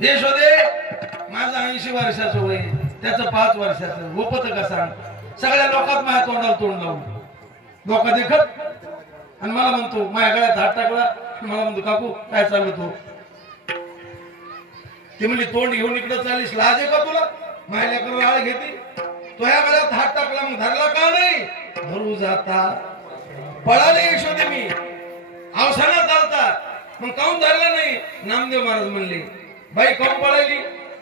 यशोदे माझं 80 वर्षाचं वय त्याचं 5 वर्षाचं उपत का सांग सगळ्या लोकात माझ्या तोंडाला तोंड लावून लोक देखत आणि मला म्हणतो माझ्या गळ्यात हात टाकला मला म्हणतो काकू काय चालू तू ती म्हणली तोंड घेऊन इकडे चालीस लाज आहे का तुला माझ्या लेकराला आळ घेते तो या गळ्यात हात टाकला मग धरला का नाही धरू जाता पळाले यशोदे मी अवसानात चालता मग काऊन धरला नाही नामदेव महाराज म्हणले बाई काऊन पळाली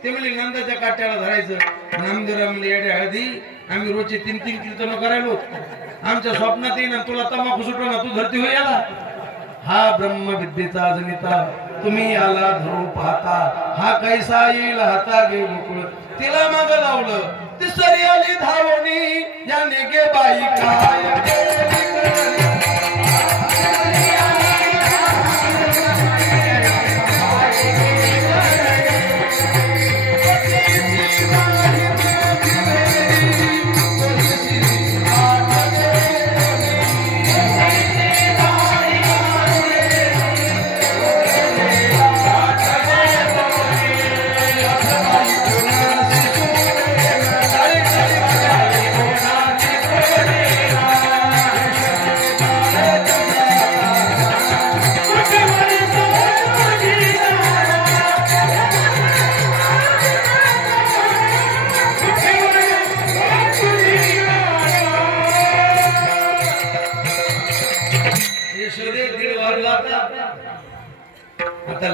ते म्हणले नंदाच्या काट्याला धरायचं नामदेवराव म्हणले येड्या हळदी आम्ही रोजचे 3-3 कीर्तन करायलो आमच्या स्वप्नात येईन तुला तंबाखू सुटो ना तू धरती होय याला हा ब्रह्मविद्येचा जनिता तुम्ही याला धरू पाहता हा कैसा येईल हाता घे गोकुळ तिला माग लावलं ती सरी आली धावणी याने गे बाई काय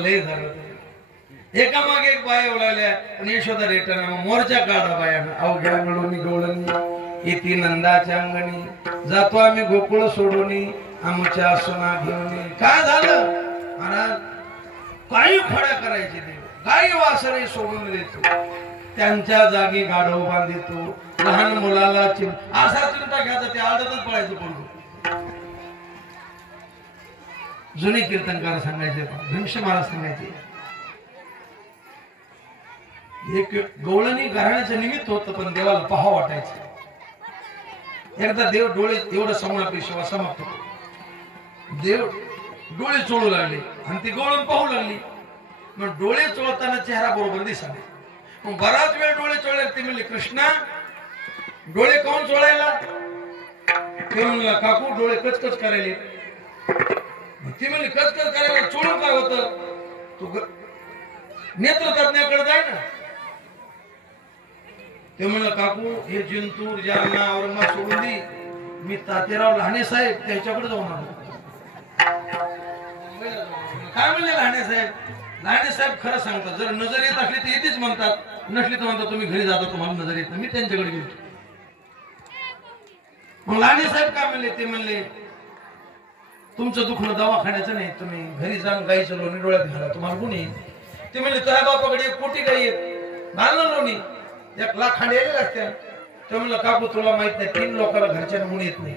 लय झालं. एका मागे एक बाया उडाल्या आणि यशोदा रेटाना मोर्चा काढा बायानं. अवघ्या मिळून गवळणी येती नंदाच्या अंगणी, जातो आम्ही गोकुळ सोडून आमच्या सोना घेऊन. काय झालं महाराज, काही खड्या करायचे देव, काही वासरे सोडून देतो, त्यांच्या जागी गाढव बांधितो, लहान मुलाला असा चिमटा घ्यायचा, ते आडतच पळायचं पडतो. जुने कीर्तनकार सांगायचे, भीमसे महाराज सांगायचे, एक गवळणी घराण्याचं निमित्त होतं, पण देवाला पहा वाटायचं. एकदा देव डोळे एवढं समाप्ती सेवा समाप्त होतो, देव डोळे चोळू लागले आणि ती गवळण पाहू लागली. मग डोळे चोळताना चेहरा बरोबर दिसाले. मग बराच वेळ डोळे चोळले. ती म्हणली, कृष्णा डोळे कोण चोळायला? ते म्हणला, काकू डोळे कचकच करायले. ती म्हणली, कचकच करायला चोळून काय होतं? तू नेत्र तज्ञाकडे जाय ना. ते म्हणलं, काकू हे जिंतूर जालना औरंगाबाद सोडून दे, मी तातेराव लहाने साहेब त्याच्याकडे जाऊन आलो. काय म्हणले लहाने साहेब? लहाने साहेब खरं सांगतात, जर नजर येत असली तर येतेच म्हणतात, नसली तर म्हणतात तुम्ही घरी जाता, तुम्हाला नजर येत नाही. मी त्यांच्याकडे गेलो. मग लहाने साहेब काय म्हणले? ते म्हणले, तुमचं दुखणं दवाखान्याचं नाही, तुम्ही घरी जाऊन गाईचं लोणी डोळ्यात घाला, तुम्हाला गुण येईल. ते म्हणले, तुझ्या बापाकडे 1 कोटी गाई आहेत, घाल ना लोणी, 1 लाख खांडे आले असत्या. ते म्हणलं, काकू तुला माहित नाही, 3 लोकांना घरच्या गुण येत नाही.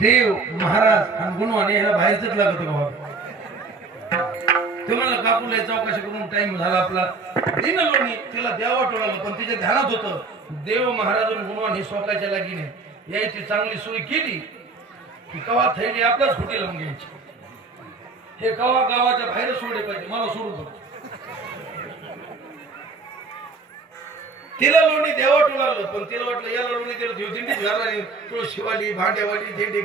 देव महाराज आणि गुणवान याला बाहेरच लागत गावात. ते म्हणलं, काकूला चौकशी करून टाइम झाला आपला, दिन लोणी तिला द्यावा टोळालं, पण तिच्या ध्यानात होतं देव महाराज गुणवान हे स्वतःच्या लागीने यायची चांगली सोय केली की कवा थैली आपल्याच खोटी लावून घ्यायची. हे कवा गावाच्या बाहेर सोडले पाहिजे, मला सोडू बघ. तिला लोणी द्यावं लागलं, पण तिला वाटलं याला लोणी दिलं देव दिंडीत घालणार, तुळशीवाली भांड्यावाली दिंडी.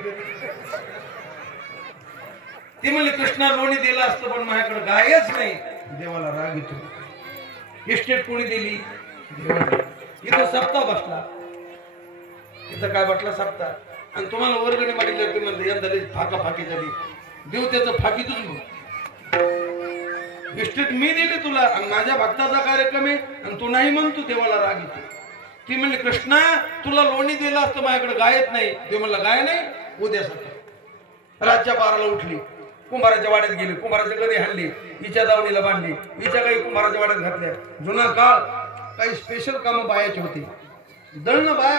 ती म्हणली, कृष्णा लोणी दिलं असतं, पण माझ्याकडे गायच नाही. देवाला राग येतो. इस्टेट कोणी दिली? इथं सप्ताह बसला. इथं काय बसला? सप्ताह. आणि तुम्हाला वर्गणी मागितलं, तुम्ही म्हणते यंदा फाका फाकी झाली. देव त्याचं फाकीतच मग इस्टेट मी दिली तुला, आणि माझ्या भक्ताचा कार्यक्रम आहे आणि तू नाही म्हणतो, देवाला राग येतो. ती म्हणली, कृष्णा तुला लोणी दिलं असतं, माझ्याकडे गायत नाही. देव म्हणला, गाय नाही, उद्या सकाळ रातच्या 12ला उठली, कुंभाराच्या वाड्यात गेली, कुंभाराच्या गदी हाणली, हिच्या दावणीला बांधली, हिच्या काही कुंभाराच्या वाड्यात घातल्या. जुना काळ काही स्पेशल कामं बायाची होती. दळणं बाया,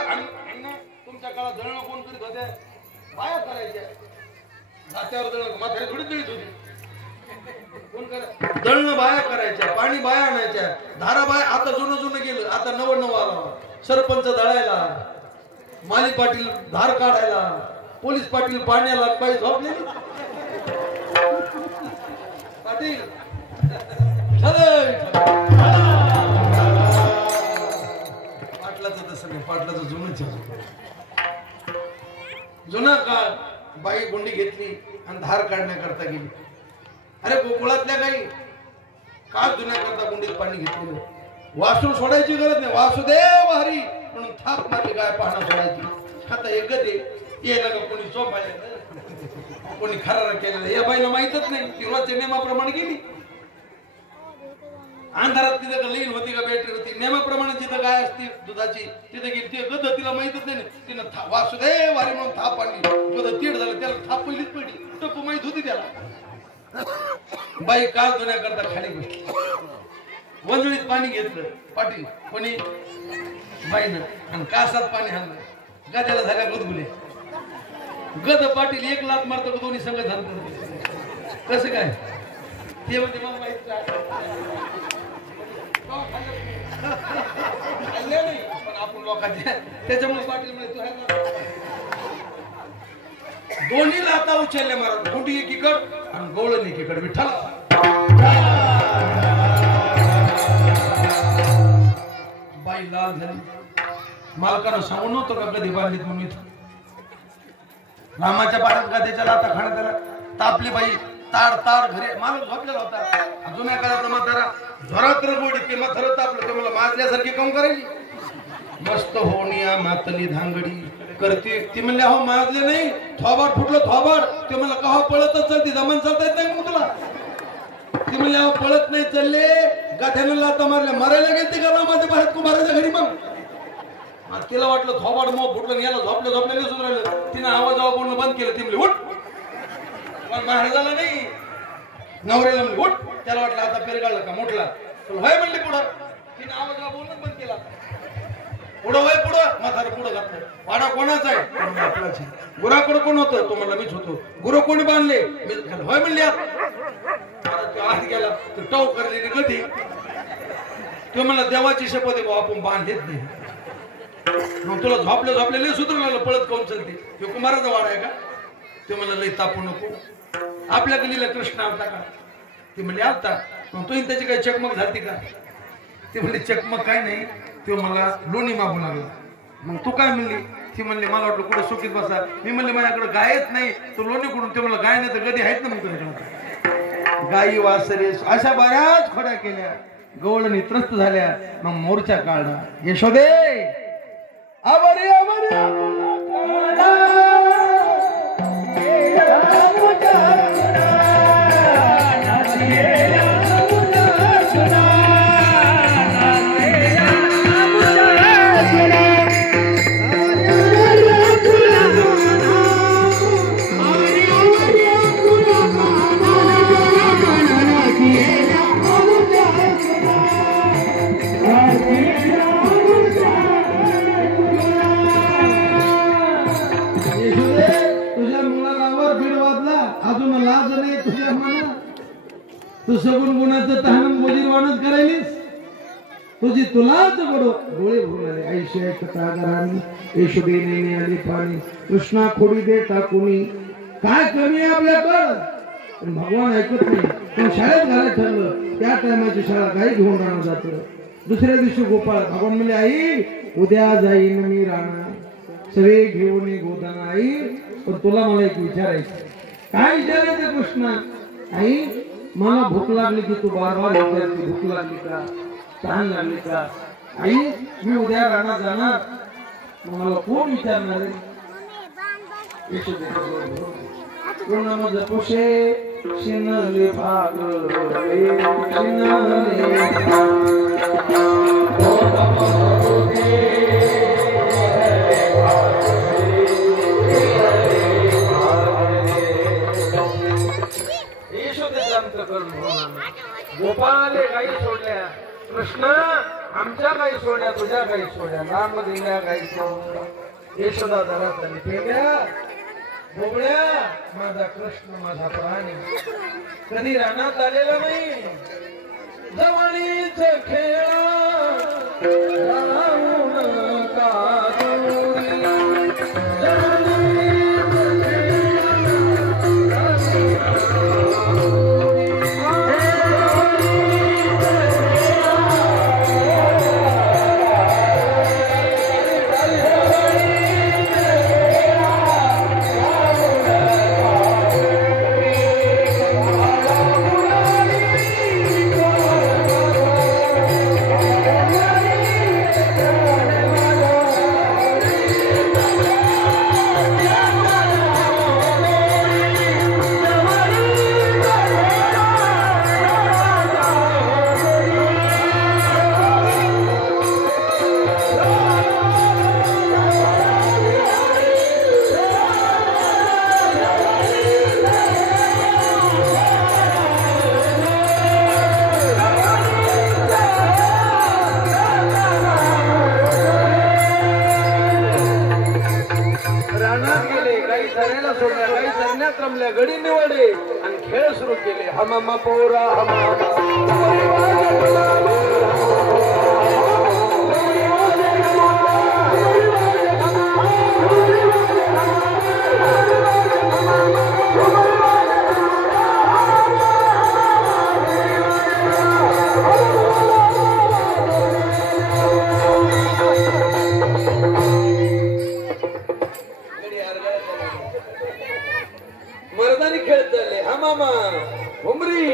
तुमच्या काळात दळणं कोण करीत होत्या? बाया करायच्या. नात्यावर दळण म्हातारी थोडी दळीत होती. कोण करा? दळणं बाया करायच्या, पाणी बाया आणायच्या, धारा बाया. आता जुनं गेलं, आता नवं आला. सरपंच दळायला, माली पाटील धार काढायला, पोलीस पाटील पाण्याला, काही झोपलेली पाटील पाटलाचं तसं नाही. पाटलाचं जुना काळ. बाई गुंडी घेतली आणि धार काढण्याकरता गेली. अरे गोकुळातल्या गाई का जुन्याकरता गुंडीत पाणी घेतलेलं. वासरू सोडायची गरज नाही. वासुदेव हरी म्हणून थाप मारली गाय पाहणं सोडायची. आता एक गदे यायला का कोणी चोपायला, कोणी खरार केलेलं या बाईला माहितच नाही. ती रोजच्या नियमाप्रमाणे गेली. अंधारात तिथं लीन होती का बॅटरी होती, नियमाप्रमाणे जिथं गाय असती दुधाची तिथे गेली. ते गद तिला माहितच नाही. तिनं वासुदेव हरी म्हणून थाप आणली. गद तीड झालं, त्याला थाप पहिलीच पडली. टप्पू माहित होती त्याला. बाई काल धुण्याकरता खाली बसली. वंजळीत पाणी घेतलं पाटील कोणी बाईनं, आणि कासात पाणी आणलं. गद्याला झाल्या गुदगुले. गद पाटील 1 लाख मारतो, दोन्ही संगत झालं. कसं काय ते म्हणते मला माहित नाही, पण आपण लोकांच्या त्याच्यामुळे पाटील म्हणे दोन्ही लाता उचलल्या महाराज. गुंडी एकीकड आणि गवळण एकीकड. विठ्ठल बाई लाल झाली. मालकानं सांगून नव्हतं का कधी बांधलीत म्हणून. रामाच्या पाण्यात गाद्याच्या लाता खाण्यात आला. तापली बाई. ताड घरी मालक झोपलेला होता. जुन्या काळात म्हातारा झोरात गोडीत ते म्हातारं तापलं. ते मला माजल्यासारखी काम करायची. मस्त होनिया मातली धांगडी करते ती म्हणले हो माजले नाही थोबाड फुटलं थोबाड ते म्हणलं का पळतच चालते जमान चालता येत नाही मग तुला ती म्हणले हो पळत नाही चालले गाठ्यानं लाता मारल्या मारायला गेलते का माझ्या बाहेर तू मारायच्या घरी मग तिला वाटलं थोबाड मग फुटलं याला झोपलं झोपलं नाही सुधारलं तिनं आवाज बोलणं बंद केलं ती म्हणली उठ पण बाहेर झाला नाही नवऱ्याला म्हणली उठ त्याला वाटलं आता पेरगाळला का मोठला होय म्हणली पुढं तिने आवाज बोलणं बंद केला पुढं होय पुढं म्हातारं पुढं घातलं वाडा कोणाचा आहे आपलाच गुराकडं कोण होतं तो म्हणला मीच होतो गुरु कोणी बांधले मी होय म्हणली आत गेला तर टव करलेली गठी तो म्हणला देवाची शपथ आहे भाऊ आपण बांधलेच नाही मग तुला झोपले सुधरून लागलं पळत कोण चालते तो कुमाराचा वाडा आहे का ते म्हणलं लई तापू नको आपल्या गलीला कृष्ण आलता का ते म्हणले आलता मग तो त्याची काही चकमक झाली का ते म्हणले चकमक काय नाही तो मला लोणी मागू लागला मग तू काय म्हणली ती म्हणली मला वाटलं कुठं सुखीत बसा मी म्हणले माझ्याकडे गायच नाही तो लोणी कुठून ते मला गाय नाही तर गदी आहेत ना मग तुझ्याकडे गायी वासरे अशा बऱ्याच खोड्या केल्या गवळणी त्रस्त झाल्या मग मोर्चा काढला यशोदे अवरे अवरे तू सगुण गुणाचं तहान मोजीरवाणच करायलीस तुझी तुलाच गोळे भरून आले ऐशी कथा घराणी यशोदे नेणे आली पाणी कृष्णा खोडी दे टाकुनी काय कमी आहे आपल्याकडं भगवान ऐकत नाही पण शाळेत घालायला ठरलं त्या टायमाची शाळा काही घेऊन राहणं जातं दुसऱ्या दिवशी गोपाळ भगवान म्हणले आई उद्या जाईन मी राणा सगळे घेऊन गोदाना आई पण तुला मला एक विचारायचं काय विचारायचं कृष्णा आई मला भूक लागली की तू बारबार विचारते भूक लागली का तहान लागली का आई मी उद्या राहणार जाणार मला कोण विचारणार आहे जपोशे शिनले भाग गोपाले गाई सोडल्या कृष्ण आमच्या गाई सोडल्या तुझ्या गाई सोडल्या राम दिल्या गाई यशोदा धरा फेऱ्या बोबड्या माझा कृष्ण माझा प्राणी कधी रानात आलेला नाही जवळीच खेळा गडी निवडे आणि खेळ सुरू केले हमामा पोरा मर्दानी खेळत झाले हा मामा उमरी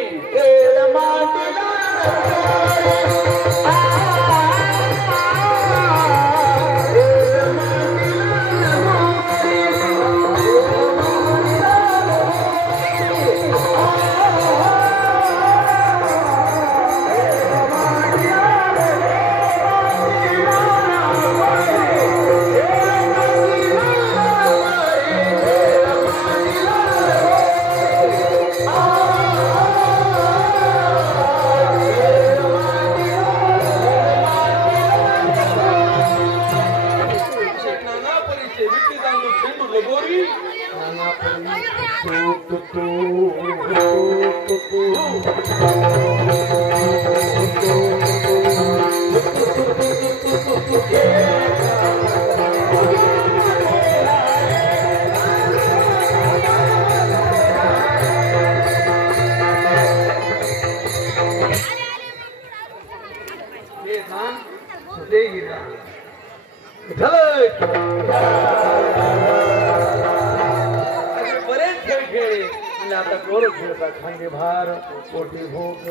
बरेच खेळ खेळले म्हणजे आता कोर खेळतात खांदे भार पोटी भोग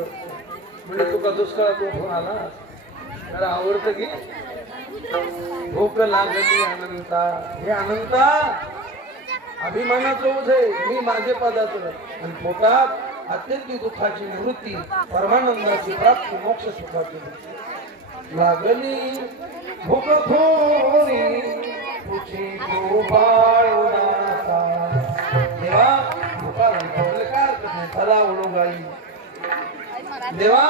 म्हणजे तुका दुष्काळात उठून आला तर आवडतं की भूक लागली अनंता हे अनंता अभिमानाचं ओझ आहे मी माझे पदार्थ आणि पोटात अत्यंत दुःखाची निवृत्ती परमानंदाची प्राप्ती मोक्ष सुखाची लागली भूक थोडी तुझी गोपाळनाथा देवा भूका लागली काय अर्थ नाही चला ओढू गाई देवा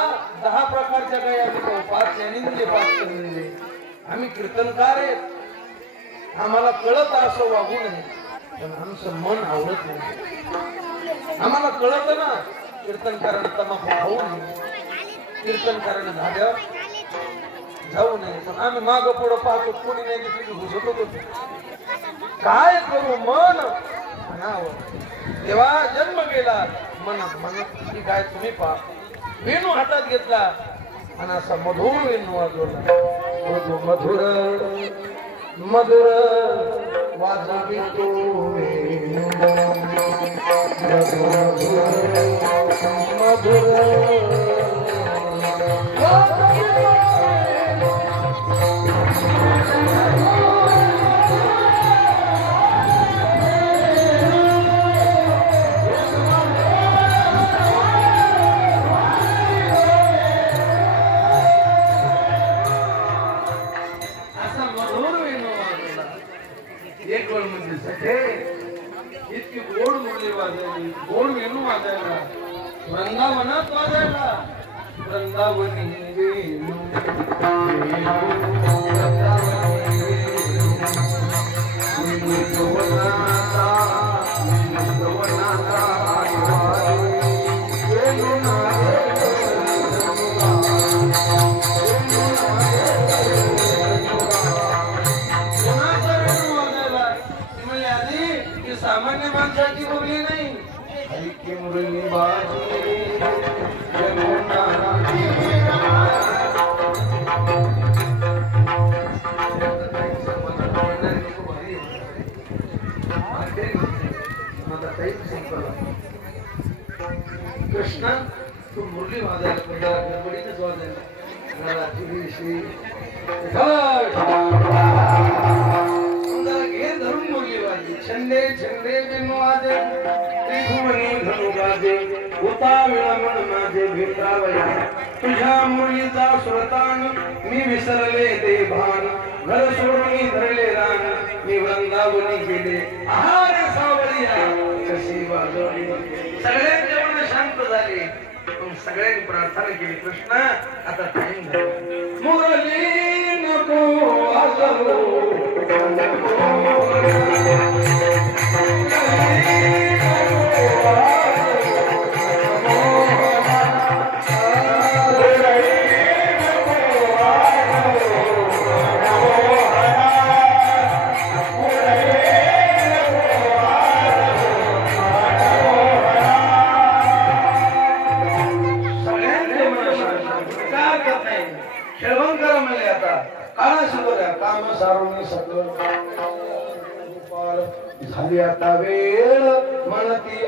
10 प्रकारच्या गायी आम्ही 5 दिले 5 दिले आम्ही कीर्तनकार आहेत आम्हाला कळत असं वागू नये पण आमचं मन आवडत नाही आम्हाला कळत ना कीर्तनकारांना तमाखू खाऊ नये कीर्तनकारांना धाड्यावर जाऊ नये पण आम्ही माग पुढं पाहतो कोणी नाही तिथे घुसत होतो काय करू मन तेव्हा जन्म गेला मनात म्हणत की काय तुम्ही पहा वेणू हातात घेतला आणि असा मधुर वेणू वाजवला मधुर मधुर वाजवितो वेणू मधुर इतकी गोड मुरली वाजवली गोड वेणू वाजायला वृंदावनात वाजायला वृंदावनी वेणू सामान्य माणसाची मुरली नाही ऐकी मुरली बाजी कृष्णा तू मुरली वाजायला गडबडीतच वाजायला धरून मुरली वाजली छंदे छंदे बिनु वाजे त्रिभुवनी धनु गाजे होता विळमण माझे भिंद्रावया तुझ्या मुरलीचा सुरतान मी विसरले ते भान घर सोडून धरले रान मी वृंदावनी गेले आहारे सावळिया कशी वाजवली सगळ्यांचे मन शांत झाले सगळ्यांनी प्रार्थना केली कृष्णा आता टाइम झाला मुरली नको वाजवू काम सारून सगळं झाली आता वेळ म्हणती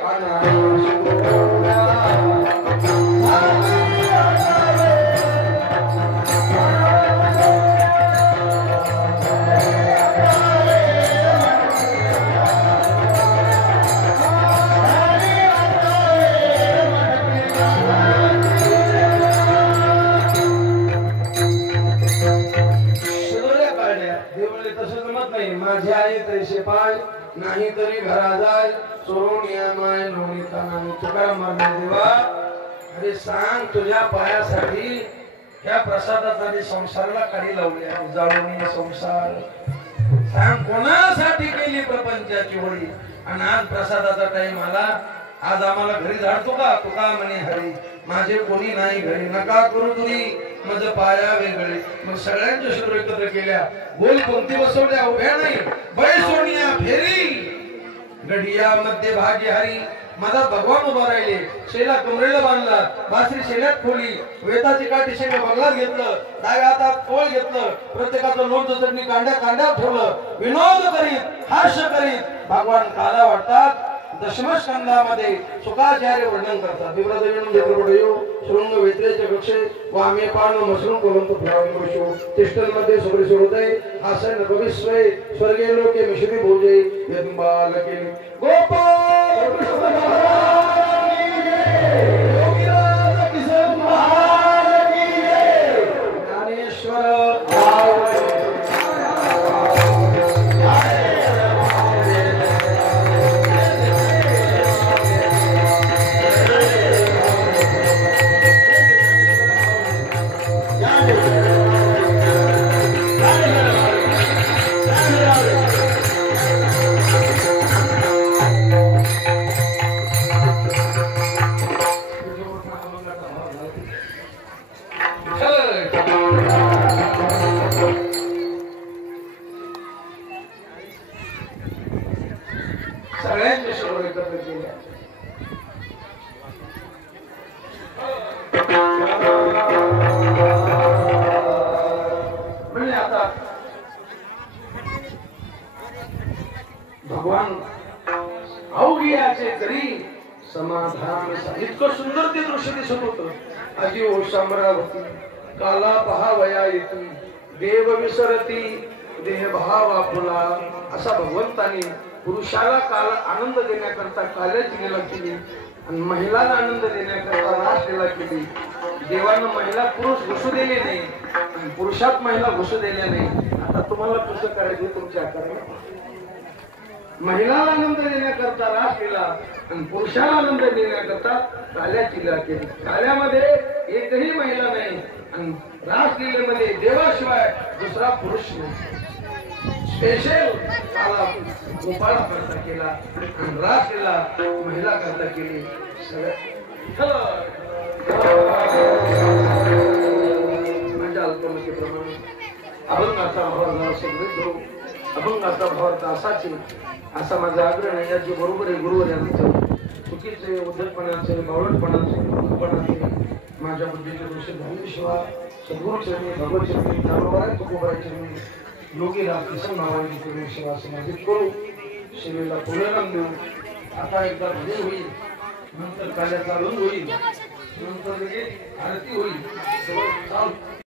माझे आई तैसे पाय नाही तरी घरा जाय सोडून या माय लोणीचा नाही तुकाराम महाराज देवा अरे सांग तुझ्या पायासाठी ह्या प्रसादाचा संसाराला काढी लावली आहे जाळून संसार सांग कोणासाठी केली प्रपंचाची होळी आणि आज प्रसादाचा टाइम आला आज आम्हाला घरी धाडतो का तुका म्हणे हरी माझे कोणी नाही घरी नका करू तुरी माझं पाया वेगळे मग सगळ्यांच्या शत्रू एकत्र केल्या गोल पंक्ती बसवल्या उभ्या नाही बै सोनिया फेरी गडिया मध्ये भाग्य हरी मधात भगवान उभा राहिले शेला कमरेला बांधला बासरी शेल्यात खोली वेताची काठी शेंग बंगलात घेतलं डाव्या हातात पोळ घेतलं प्रत्येकाचं लोणचं चटणी कांड्या कांड्यात ठेवलं विनोद करीत हास्य करीत भगवान काला वाटतात दशमस्कंदामध्ये सुखाचार्य वर्णन करतात विप्रदेवीनं नेत्रपडयो शृंग वेत्रेचे कक्षे वामे पान मसरून कोलंत फुलावंशो तिष्ठनमध्ये सुग्रीसुर हृदय हासन कविस्वय स्वर्गे लोके मिश्री भोजे यद्बालके गोपाल कृष्ण महाराज की जय योगीराज किशन महाराज की जय ज्ञानेश्वर सगळ्यांच्या शोध एकत्र केल्या म्हणजे आता भगवान अवघियाचे करी समाधान इतकं सुंदर ते दृश्य दिसत होत आजी ओ शामरावती काला पहावया येती देव विसरती देह भाव आपुला असा भगवंताने पुरुषाला काल आनंद देण्याकरता काल्याची लीला केली आणि महिलाला आनंद देण्याकरता रास लीला केली देवानं महिला पुरुष घुसू दिले नाही आणि पुरुषात महिला घुसू दिल्या नाही आता तुम्हाला कसं करायचं तुमच्या आकाराने महिलाला आनंद देण्याकरता रास केला आणि पुरुषाला आनंद देण्याकरता काल्याची लीला केली काल्यामध्ये एकही महिला नाही आणि रास लीलेमध्ये देवाशिवाय दुसरा पुरुष नाही स्पेशल काला गोपाळा करता केला आणि रास केला महिला करता केली माझ्या अल्पमतीप्रमाणे अभंगाचा भाव झाला समृद्ध अभंगाचा भाव असाचे असा माझा आग्रह नाही याची बरोबर आहे गुरुवर यांचं चुकीचे उद्धटपणाचे बावळटपणाचे मूर्खपणाचे माझ्या बुद्धीचे दोष धारणेशिवाय सद्गुरूचरणी भगवतचरणी ज्ञानोबराय तुकोबरायचरणी योगीला किसन नावाची करून सेवा समाधित करू सेवेला पूर्ण देऊ आता एकदा भजन होईल नंतर काल्याचा लंग होईल नंतर आरती होईल